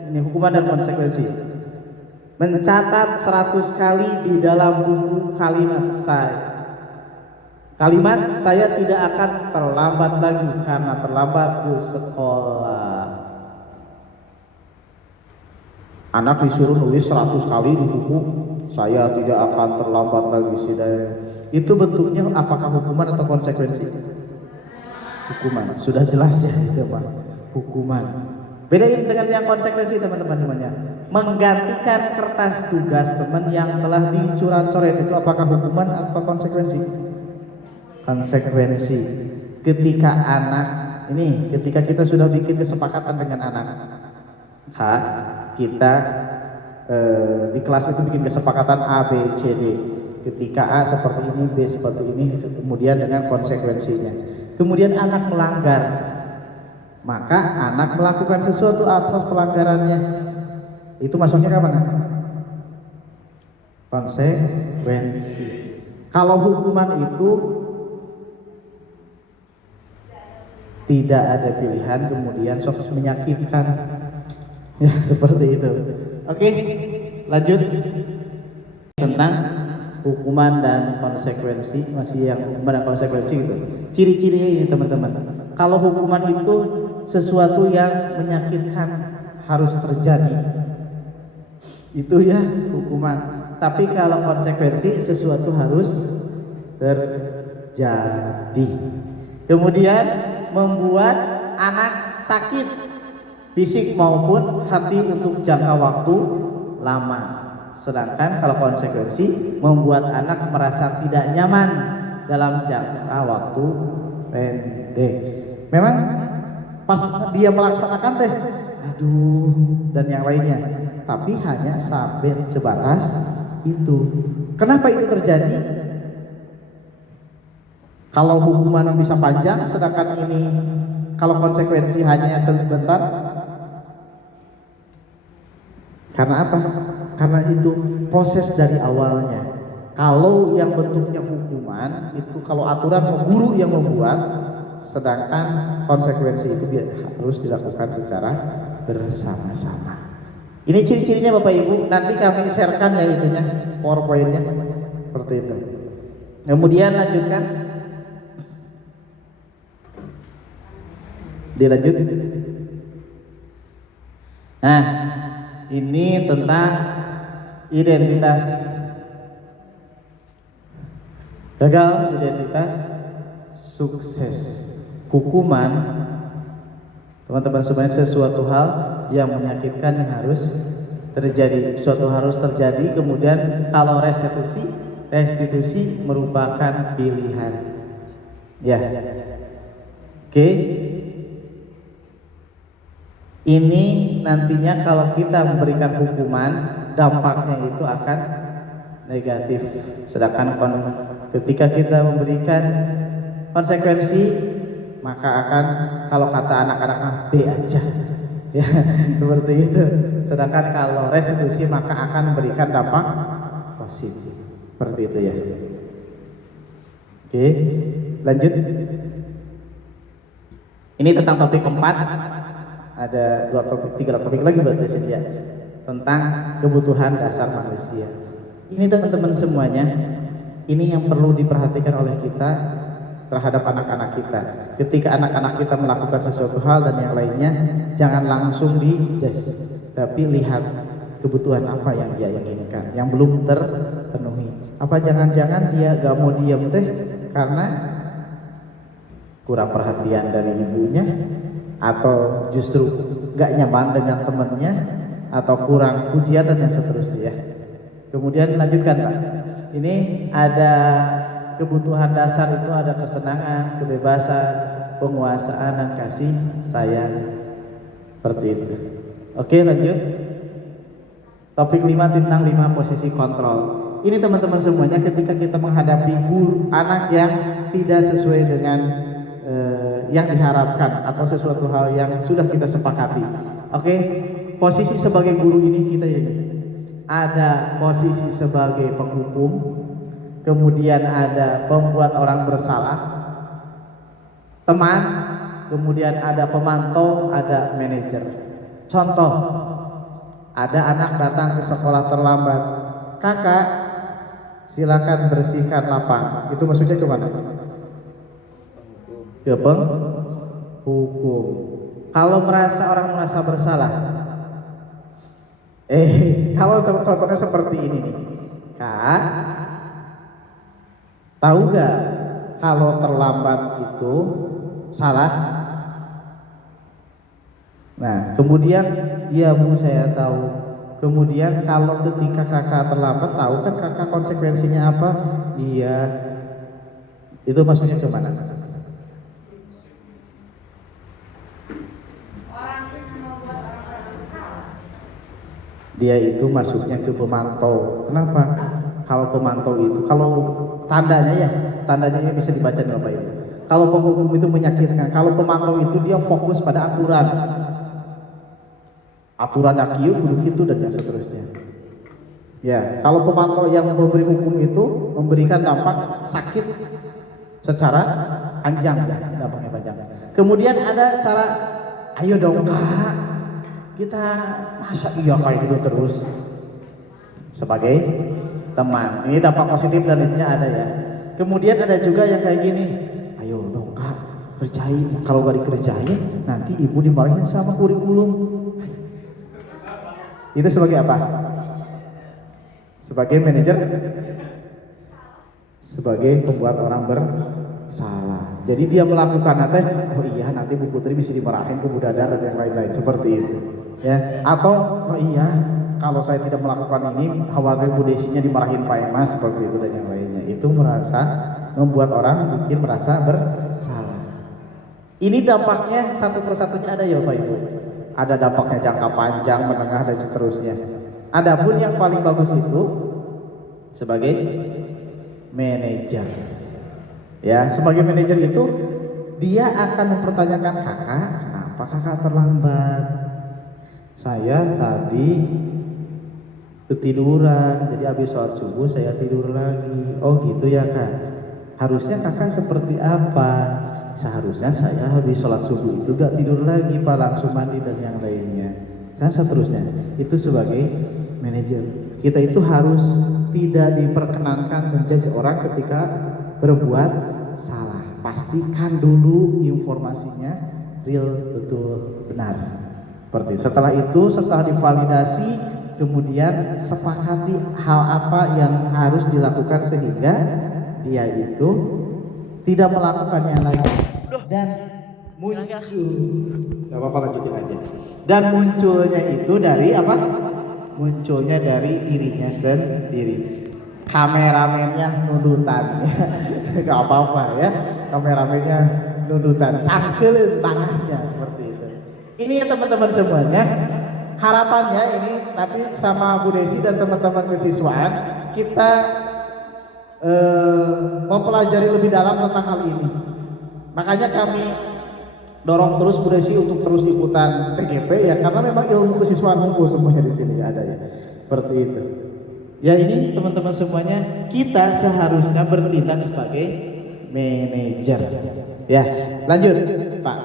ini hukuman dan konsekuensi. Mencatat 100 kali di dalam buku kalimat saya. Kalimat saya tidak akan terlambat lagi karena terlambat ke sekolah. Anak disuruh nulis 100 kali di buku, saya tidak akan terlambat lagi. Itu bentuknya apakah hukuman atau konsekuensi? Hukuman. Sudah jelas ya itu Pak. Hukuman. Bedain dengan yang konsekuensi teman-teman semuanya. Menggantikan kertas tugas teman yang telah dicoret-coret itu apakah hukuman atau konsekuensi? Konsekuensi. Ketika kita sudah bikin kesepakatan dengan anak, kita di kelas itu bikin kesepakatan A, B, C, D. Ketika A seperti ini, B seperti ini, kemudian dengan konsekuensinya. Kemudian anak melanggar, maka anak melakukan sesuatu atas pelanggarannya. Itu maksudnya kapan? Konsekuensi. Kalau hukuman itu tidak ada pilihan kemudian sok menyakitkan. Ya, seperti itu. Oke, lanjut tentang hukuman dan konsekuensi, masih yang hukuman dan konsekuensi gitu. Ciri-cirinya ini teman-teman. Kalau hukuman itu sesuatu yang menyakitkan harus terjadi, itu ya hukuman. Tapi kalau konsekuensi sesuatu harus terjadi. Kemudian membuat anak sakit fisik maupun hati untuk jangka waktu lama. Sedangkan kalau konsekuensi membuat anak merasa tidak nyaman dalam jangka waktu pendek. Memang pas dia melaksanakan teh, aduh, dan yang lainnya, tapi hanya sampai sebatas itu. Kenapa itu terjadi? Kalau hukuman bisa panjang, sedangkan ini kalau konsekuensi hanya sebentar. Karena apa? Karena itu proses dari awalnya. Kalau yang bentuknya hukuman itu kalau aturan guru yang membuat, sedangkan konsekuensi itu harus dilakukan secara bersama-sama. Ini ciri-cirinya Bapak Ibu, nanti kami sharekan ya itunya, PowerPoint-nya seperti itu. Kemudian lanjutkan. Dilanjut. Nah, ini tentang identitas. Gagal identitas sukses. Hukuman, teman-teman semuanya, sesuatu hal yang menyakitkan yang harus terjadi. Suatu harus terjadi, kemudian kalau restitusi merupakan pilihan. Ya. Oke. Ini nantinya kalau kita memberikan hukuman, dampaknya itu akan negatif. Sedangkan ketika kita memberikan konsekuensi, maka akan, kalau kata anak-anak, B aja. Ya, seperti itu. Sedangkan kalau restitusi maka akan memberikan dampak positif. Seperti itu ya. Oke, lanjut. Ini tentang topik keempat. Ada 3 topik lagi berarti sini ya, tentang kebutuhan dasar manusia. Ini teman-teman semuanya, ini yang perlu diperhatikan oleh kita terhadap anak-anak kita. Ketika anak-anak kita melakukan sesuatu hal dan yang lainnya, jangan langsung dijudge, tapi lihat kebutuhan apa yang dia inginkan, yang belum terpenuhi. Apa jangan-jangan dia gak mau diam teh karena kurang perhatian dari ibunya, atau justru gak nyaman dengan temannya, atau kurang pujian dan yang seterusnya. Kemudian lanjutkan Pak. Ini ada kebutuhan dasar itu, ada kesenangan, kebebasan, penguasaan, dan kasih sayang. Seperti itu. Oke, lanjut. Topik 5 tentang 5 posisi kontrol. Ini teman-teman semuanya, ketika kita menghadapi guru anak yang tidak sesuai dengan yang diharapkan atau sesuatu hal yang sudah kita sepakati. Oke, posisi sebagai guru ini kita ini ada posisi sebagai penghukum, kemudian ada pembuat orang bersalah, teman, kemudian ada pemantau, ada manajer. Contoh, ada anak datang ke sekolah terlambat, kakak silakan bersihkan lapang. Itu maksudnya kemana? Ke penghukum. Kalau orang merasa bersalah, kalau contohnya seperti ini nih, Kak, tahu gak kalau terlambat itu salah? Nah, kemudian, iya Bu, saya tahu. Kemudian kalau ketika kakak terlambat, tahu kan kakak konsekuensinya apa? Iya. Itu maksudnya kemana? Dia itu masuknya ke pemantau. Kenapa? Kalau pemantau itu, kalau tandanya ini bisa dibaca nih Bapak Ibu. Kalau penghukum itu menyakitkan, kalau pemantau itu dia fokus pada aturan. Aturan akiu, kudu gitu dan yang seterusnya. Ya, kalau pemantau yang memberi hukum itu memberikan dampak sakit secara panjang, ya, dampaknya panjang. Kemudian ada cara, ayo dong kak, kita masa iya kayak gitu terus sebagai teman. Ini dampak positif dan itunya ada ya. Kemudian ada juga yang kayak gini, ayo dong kak, kerjain. Kalau gak dikerjain, nanti ibu dimarahin sama kurikulum. Itu sebagai apa? Sebagai manajer, sebagai pembuat orang bersalah. Jadi dia melakukan nanti, oh iya nanti Bu Putri bisa dimarahin ke Bu Dadar dan yang lain-lain seperti itu. Ya, atau oh iya kalau saya tidak melakukan ini khawatir Bu Desinya dimarahin Pak Emas seperti itu dan yang lainnya. Itu merasa membuat orang bikin merasa bersalah. Ini dampaknya satu persatunya ada ya Bapak Ibu. Ada dampaknya jangka panjang, menengah dan seterusnya. Adapun yang paling bagus itu sebagai manajer. Ya, sebagai manajer itu dia akan mempertanyakan kakak, kenapa kakak terlambat? Saya tadi ketiduran, jadi habis sholat subuh saya tidur lagi. Oh gitu ya kak. Harusnya kakak seperti apa? Seharusnya saya habis sholat subuh itu gak tidur lagi pak, langsung mandi dan yang lainnya. Dan seterusnya. Itu sebagai manajer. Kita itu harus tidak diperkenankan menjudge orang ketika berbuat salah. Pastikan dulu informasinya real, betul, benar. Seperti setelah itu, setelah divalidasi, kemudian sepakati hal apa yang harus dilakukan sehingga dia itu tidak melakukannya lagi dan muncul. Gak apa-apa, lanjutin aja. Dan munculnya itu dari apa? Munculnya dari dirinya sendiri. Kameramennya nudutan. Gak apa-apa ya. Kameramennya nudutan. Cangkelin tangannya seperti itu. Ini ya teman-teman semuanya. Harapannya ini nanti sama Bu Desi dan teman-teman kesiswaan kita mempelajari lebih dalam tentang hal ini. Makanya kami dorong terus Bu Desi untuk terus ikutan CGP ya, karena memang ilmu kesiswaan hukum semuanya di sini ada ya. Seperti itu. Ya ini teman-teman semuanya, kita seharusnya bertindak sebagai manajer. Ya, lanjut Pak.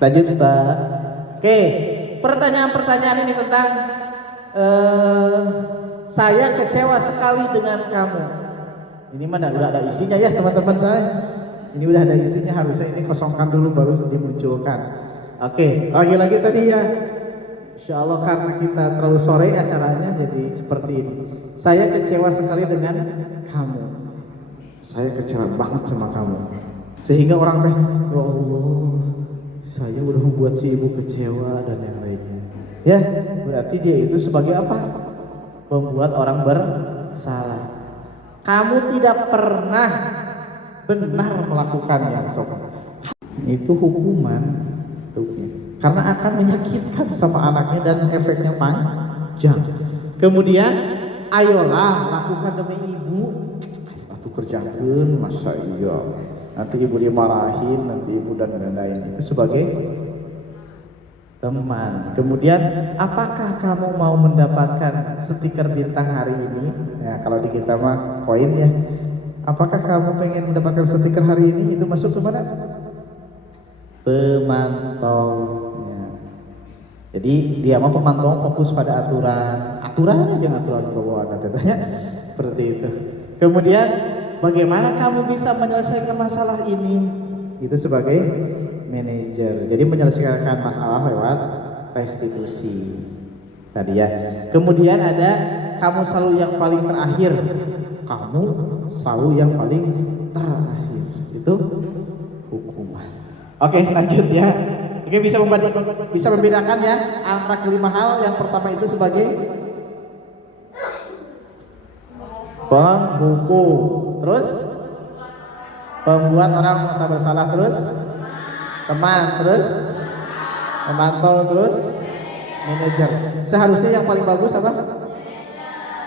Lanjut Pak. Oke, pertanyaan-pertanyaan ini tentang saya kecewa sekali dengan kamu. Ini mana udah ada isinya ya teman-teman saya. Ini udah ada isinya, harusnya ini kosongkan dulu baru dimunculkan. Oke, lagi-lagi tadi ya. Insya Allah karena kita terlalu sore acaranya jadi seperti ini. Saya kecewa sekali dengan kamu. Saya kecewa banget sama kamu. Sehingga orang teh, ya Allah, saya udah membuat si ibu kecewa dan yang lainnya. Ya, berarti dia itu sebagai apa? Membuat orang bersalah. Kamu tidak pernah benar melakukannya, sobat. Itu hukuman. Karena akan menyakitkan sama anaknya dan efeknya panjang. Kemudian, ayolah lakukan demi ibu. Aku kerjakan, masa iya. Nanti ibu dimarahin, nanti ibu dan lain-lain. Itu sebagai teman. Kemudian, apakah kamu mau mendapatkan stiker bintang hari ini? Nah, kalau di kita mah koin ya. Apakah kamu pengen mendapatkan stiker hari ini? Itu masuk ke mana? Pemantau. Ya. Jadi dia mah pemantau fokus pada aturan aja, aturan bawaan katanya. Seperti itu. Kemudian, bagaimana kamu bisa menyelesaikan masalah ini? Itu sebagai manajer. Jadi menyelesaikan masalah lewat restitusi tadi ya. Kemudian ada kamu selalu yang paling terakhir. Kamu selalu yang paling terakhir. Itu hukuman. Oke, lanjut ya. Oke, bisa membedakan ya antara kelima hal. Yang pertama itu sebagai penghukum, terus pembuat orang merasa bersalah, terus teman, terus memantau, terus manajer. Seharusnya yang paling bagus apa?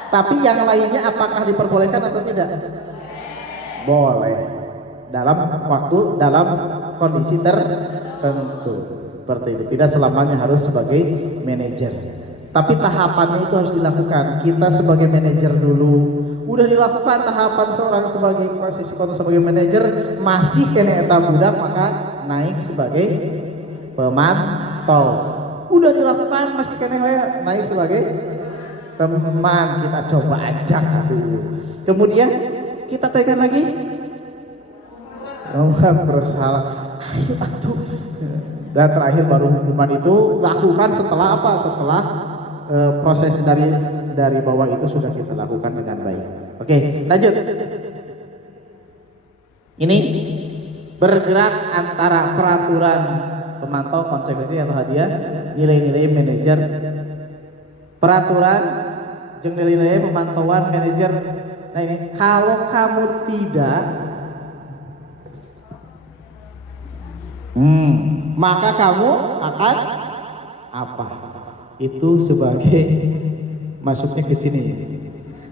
Tapi yang lainnya apakah diperbolehkan atau tidak? Boleh. Dalam waktu, dalam kondisi tertentu. Seperti itu. Tidak selamanya harus sebagai manajer. Tapi tahapannya itu harus dilakukan. Kita sebagai manajer dulu udah dilakukan tahapan seorang sebagai posisi sebagai manajer, masih kena eta budak, maka naik sebagai pemantau. Udah dilakukan masih kena naik sebagai teman. Kita coba ajak dulu. Kemudian kita tekan lagi. Bersalah. Aduh. Dan terakhir baru hukuman itu lakukan setelah apa? Setelah proses dari bawah itu sudah kita lakukan dengan baik. Oke, lanjut. Ini bergerak antara peraturan pemantau, konsekuensi atau hadiah, nilai-nilai manajer, peraturan, jeung nilai-nilai pemantauan manajer. Nah ini, kalau kamu tidak, maka kamu akan apa? Itu sebagai masuknya ke sini.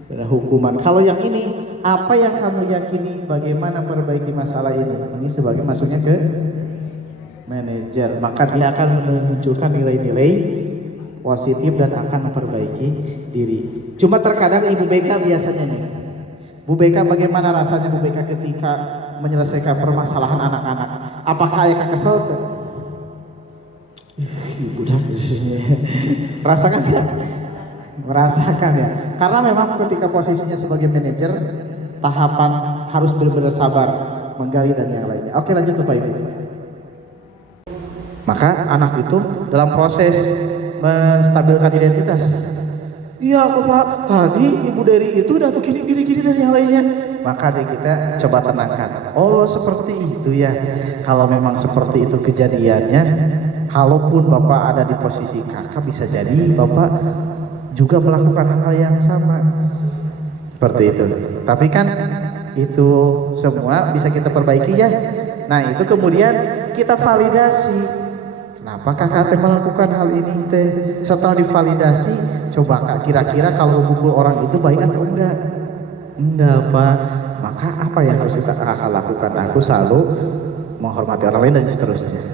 Hukuman. Kalau yang ini, apa yang kamu yakini, bagaimana perbaiki masalah ini? Ini sebagai masuknya ke manajer. Maka dia akan memunculkan nilai-nilai positif dan akan memperbaiki diri. Cuma terkadang Ibu BK biasanya nih. Bu BK, bagaimana rasanya Bu BK ketika menyelesaikan permasalahan anak-anak? Apakah ayah kesel? Ibu dah rasakan tidak? Merasakan ya. Karena memang ketika posisinya sebagai manajer, tahapan harus benar-benar sabar, menggali dan yang lainnya. Oke, lanjut Bapak Ibu. Maka anak itu dalam proses menstabilkan identitas. Iya Pak, tadi Ibu Dery itu udah gini dan yang lainnya. Maka kita coba tenangkan. Oh seperti itu ya. Kalau memang seperti itu kejadiannya, kalaupun Bapak ada di posisi kakak, bisa jadi Bapak juga melakukan hal yang sama. Seperti itu. Tapi kan itu semua bisa kita perbaiki ya. Nah itu kemudian kita validasi. Kenapa kakak teh melakukan hal ini teh? Setelah divalidasi, coba kak kira-kira kalau memukul orang itu baik atau enggak? Enggak Pak. Maka apa yang harus kita kakak lakukan? Aku selalu menghormati orang lain dan seterusnya.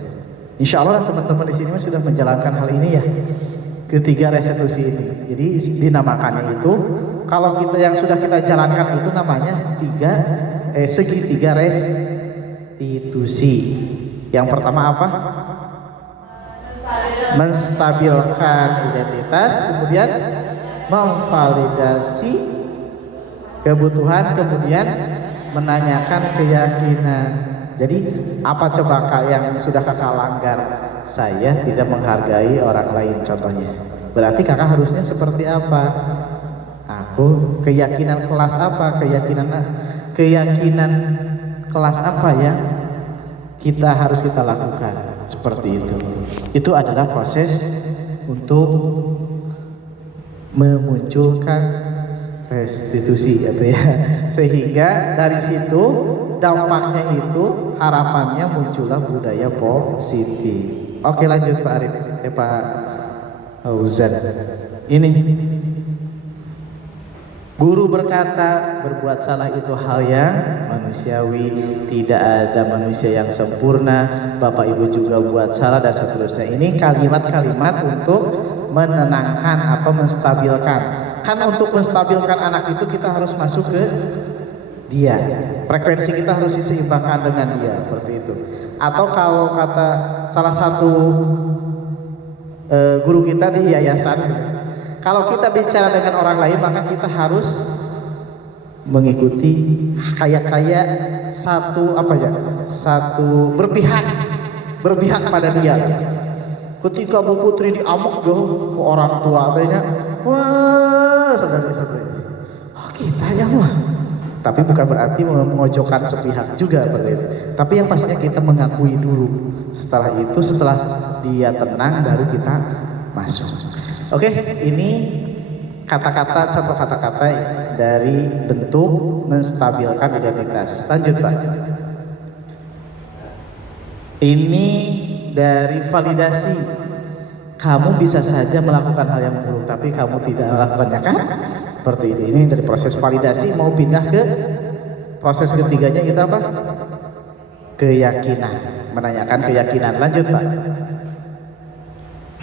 Insya Allah teman-teman di sini sudah menjalankan hal ini ya. Ketiga restitusi ini. Jadi dinamakannya itu, kalau kita yang sudah kita jalankan itu namanya segitiga restitusi. Yang pertama apa? Menstabilkan identitas, kemudian memvalidasi kebutuhan, kemudian menanyakan keyakinan. Jadi apa coba kak yang sudah kakak langgar? Saya tidak menghargai orang lain contohnya. Berarti kakak harusnya seperti apa? Aku keyakinan kelas apa? Keyakinan kelas apa ya? Harus kita lakukan. Seperti itu. Itu adalah proses untuk memunculkan restitusi gitu ya. Sehingga dari situ dampaknya itu harapannya muncullah budaya positif. Oke lanjut Pak Arif, Pak Fauzan. Ini guru berkata berbuat salah itu hal yang manusiawi, tidak ada manusia yang sempurna. Bapak Ibu juga buat salah dan seterusnya. Ini kalimat-kalimat untuk menenangkan atau menstabilkan. Kan untuk menstabilkan anak itu kita harus masuk ke dia. Frekuensi kita harus diseimbangkan dengan dia, seperti itu. Atau kalau kata salah satu guru kita di yayasan, kalau kita bicara dengan orang lain maka kita harus mengikuti kayak satu berpihak pada dia. Ketika Bu Putri diamuk ke orang tua katanya, wah saudara-saudara, oh kita ya mah. Tapi bukan berarti memojokkan sepihak juga seperti itu. Tapi yang pastinya kita mengakui dulu. Setelah dia tenang baru kita masuk. Oke, ini contoh kata-kata dari bentuk menstabilkan identitas. Lanjut Pak. Ini dari validasi. Kamu bisa saja melakukan hal yang buruk, tapi kamu tidak melakukannya kan? Seperti ini. Ini dari proses validasi mau pindah ke proses ketiganya kita apa? Keyakinan. Menanyakan keyakinan. Lanjut Pak.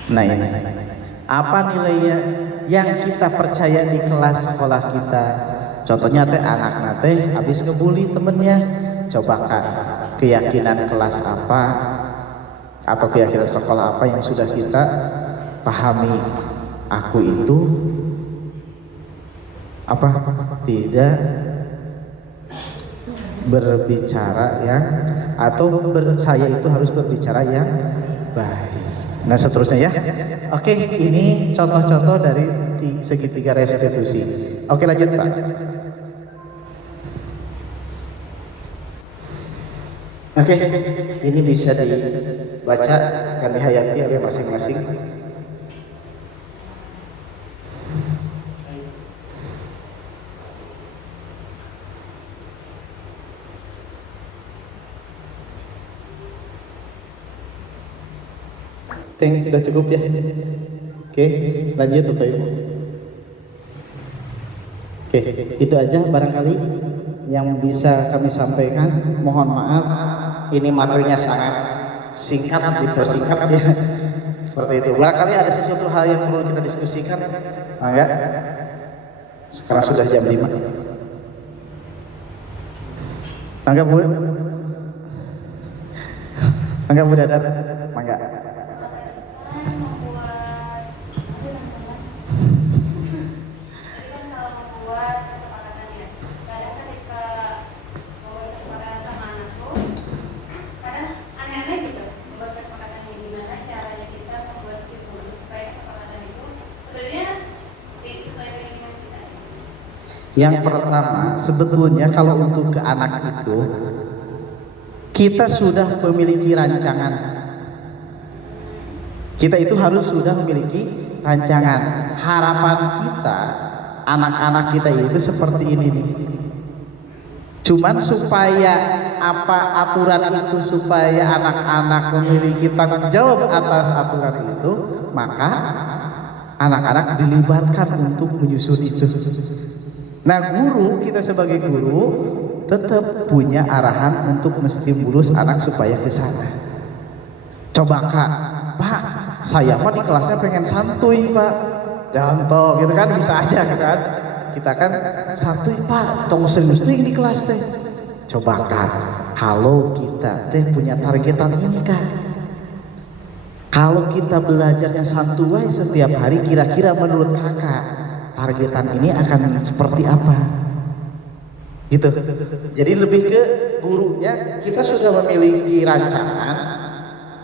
Nah ini. Apa nilainya yang kita percaya di kelas sekolah kita, Contohnya teh anak teh habis ngebully temennya, coba kak keyakinan kelas apa atau keyakinan sekolah apa yang sudah kita pahami. Aku itu apa tidak berbicara yang saya itu harus berbicara yang baik. Nah seterusnya ya. Oke, ini contoh-contoh dari segitiga restitusi. Oke, lanjut Pak. Oke, ini bisa dibaca dan dihayati oleh masing-masing. Sudah cukup ya. Oke, lanjut Bapak Ibu. Oke, itu aja barangkali yang bisa kami sampaikan. Mohon maaf, ini materinya sangat singkat, dipersingkat ya. Seperti itu. Barangkali ada sesuatu hal yang perlu kita diskusikan. Enggak? Sekarang sudah jam 5. Mangga Bu. Mangga Bu Dadar. Mangga. Yang pertama, sebetulnya kalau untuk ke anak itu kita sudah memiliki rancangan. Kita itu harus sudah memiliki rancangan. Harapan kita, anak-anak kita itu seperti ini nih. Cuman supaya apa aturan itu, supaya anak-anak memiliki tanggung jawab atas aturan itu, maka anak-anak dilibatkan untuk menyusun itu. Nah, guru, kita sebagai guru tetap punya arahan untuk menstimulus anak supaya ke sana. Coba Kak, Pak, saya mah di kelasnya pengen santuy Pak, jangan gitu kan, bisa aja gitu kan. Kita kan santuy Pak, tong serius tuh di kelas teh. Coba Kak, kalau kita teh punya targetan ini Kak, kalau kita belajarnya santuy setiap hari, kira-kira menurut Kakak targetan ini akan seperti apa? Gitu. Jadi lebih ke gurunya, kita sudah memiliki rancangan,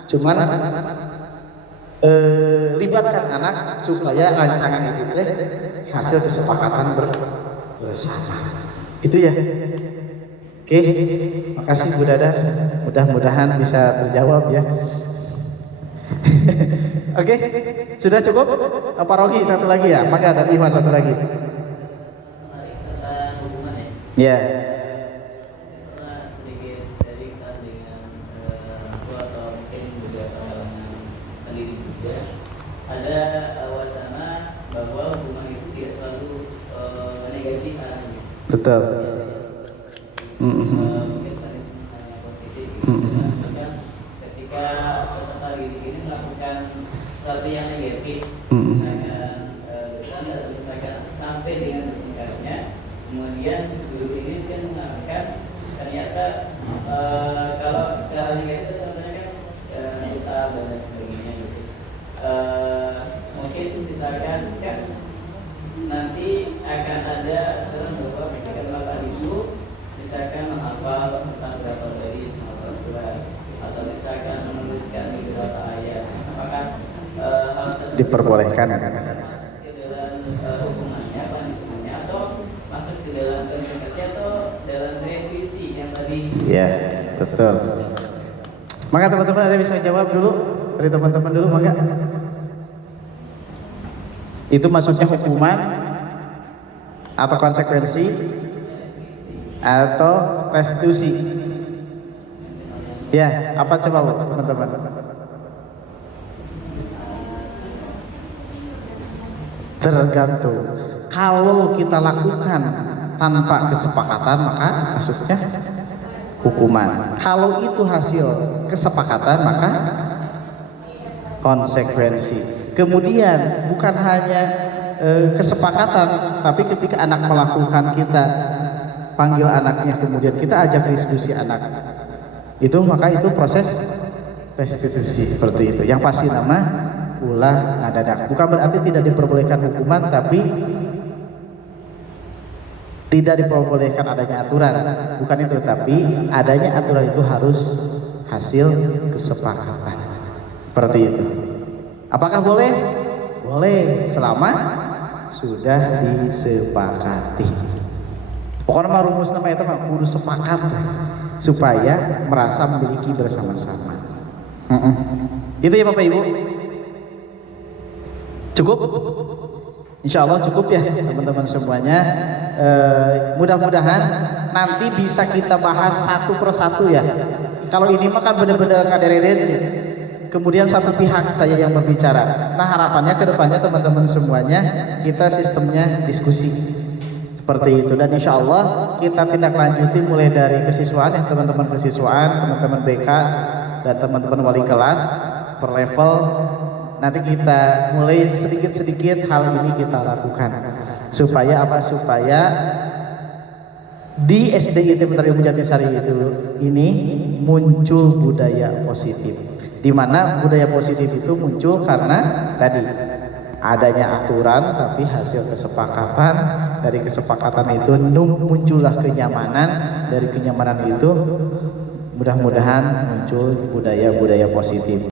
cuman libatkan anak supaya rancangan itu teh hasil kesepakatan bersama. Itu ya. Oke, makasih Bu Dada. Mudah-mudahan bisa terjawab ya. Oke, sudah cukup? Pak Rogi satu lagi ya? Maka dari Iwan satu lagi. Tentang hubungan ya. Ya. Sedikit sharing dengan tua atau mungkin juga pengalaman pendidik juga. Ada wacana bahwa hubungan itu tidak selalu negatif arahnya. Betul. Mungkin tadi positif. Misalkan ketika peserta ini melakukan sesuatu yang negatif, misalkan bercanda atau misalkan sampai dengan bertengkarnya, kemudian guru ini kan mengatakan ternyata kalau hal negatif sebenarnya kan bisa dan lain sebagainya gitu. Mungkin misalkan kan nanti akan ada sekarang beberapa mereka melakukan itu, misalkan menghafal tentang beberapa dari menghafal surat atau misalkan menuliskan beberapa ayat, apakah hal tersebut Diperbolehkan. masuk ke dalam hukumannya, punishmentnya, atau masuk ke dalam konsentrasi atau dalam revisi yang tadi? Ya, betul. Maka teman-teman ada bisa jawab dulu dari teman-teman dulu, maka itu maksudnya hukuman atau konsekuensi atau restitusi? Ya, apa coba Bu, teman-teman? Tergantung. Kalau kita lakukan tanpa kesepakatan, maka maksudnya hukuman. Kalau itu hasil kesepakatan, maka konsekuensi. Kemudian bukan hanya kesepakatan, tapi ketika anak melakukan, kita panggil anaknya, kemudian kita ajak diskusi anak, itu maka itu proses restitusi seperti itu. Yang pasti nama ulah ngadadak. Bukan berarti tidak diperbolehkan hukuman, tapi tidak diperbolehkan adanya aturan. Bukan itu, tapi adanya aturan itu harus hasil kesepakatan. Seperti itu. Apakah boleh? Boleh, selama sudah disepakati. Pokoknya mah rumus nama itu mah kudu sepakat supaya merasa memiliki bersama-sama. Itu ya Bapak Ibu. Cukup? Insya Allah cukup ya teman-teman semuanya. Mudah-mudahan nanti bisa kita bahas satu persatu ya. Kalau ini mah kan benar-benar kadereden. Kemudian satu pihak saya yang berbicara. Nah harapannya ke depannya teman-teman semuanya kita sistemnya diskusi seperti itu, dan insya Allah kita tindak lanjuti mulai dari kesiswaan ya teman-teman kesiswaan, teman-teman BK dan teman-teman wali kelas per level. Nanti kita mulai sedikit-sedikit hal ini kita lakukan supaya apa? Supaya di SDIT Penerima Ilmu Jatisari itu ini muncul budaya positif, di mana budaya positif itu muncul karena tadi adanya aturan tapi hasil kesepakatan. Dari kesepakatan itu muncullah kenyamanan, dari kenyamanan itu mudah-mudahan muncul budaya-budaya positif.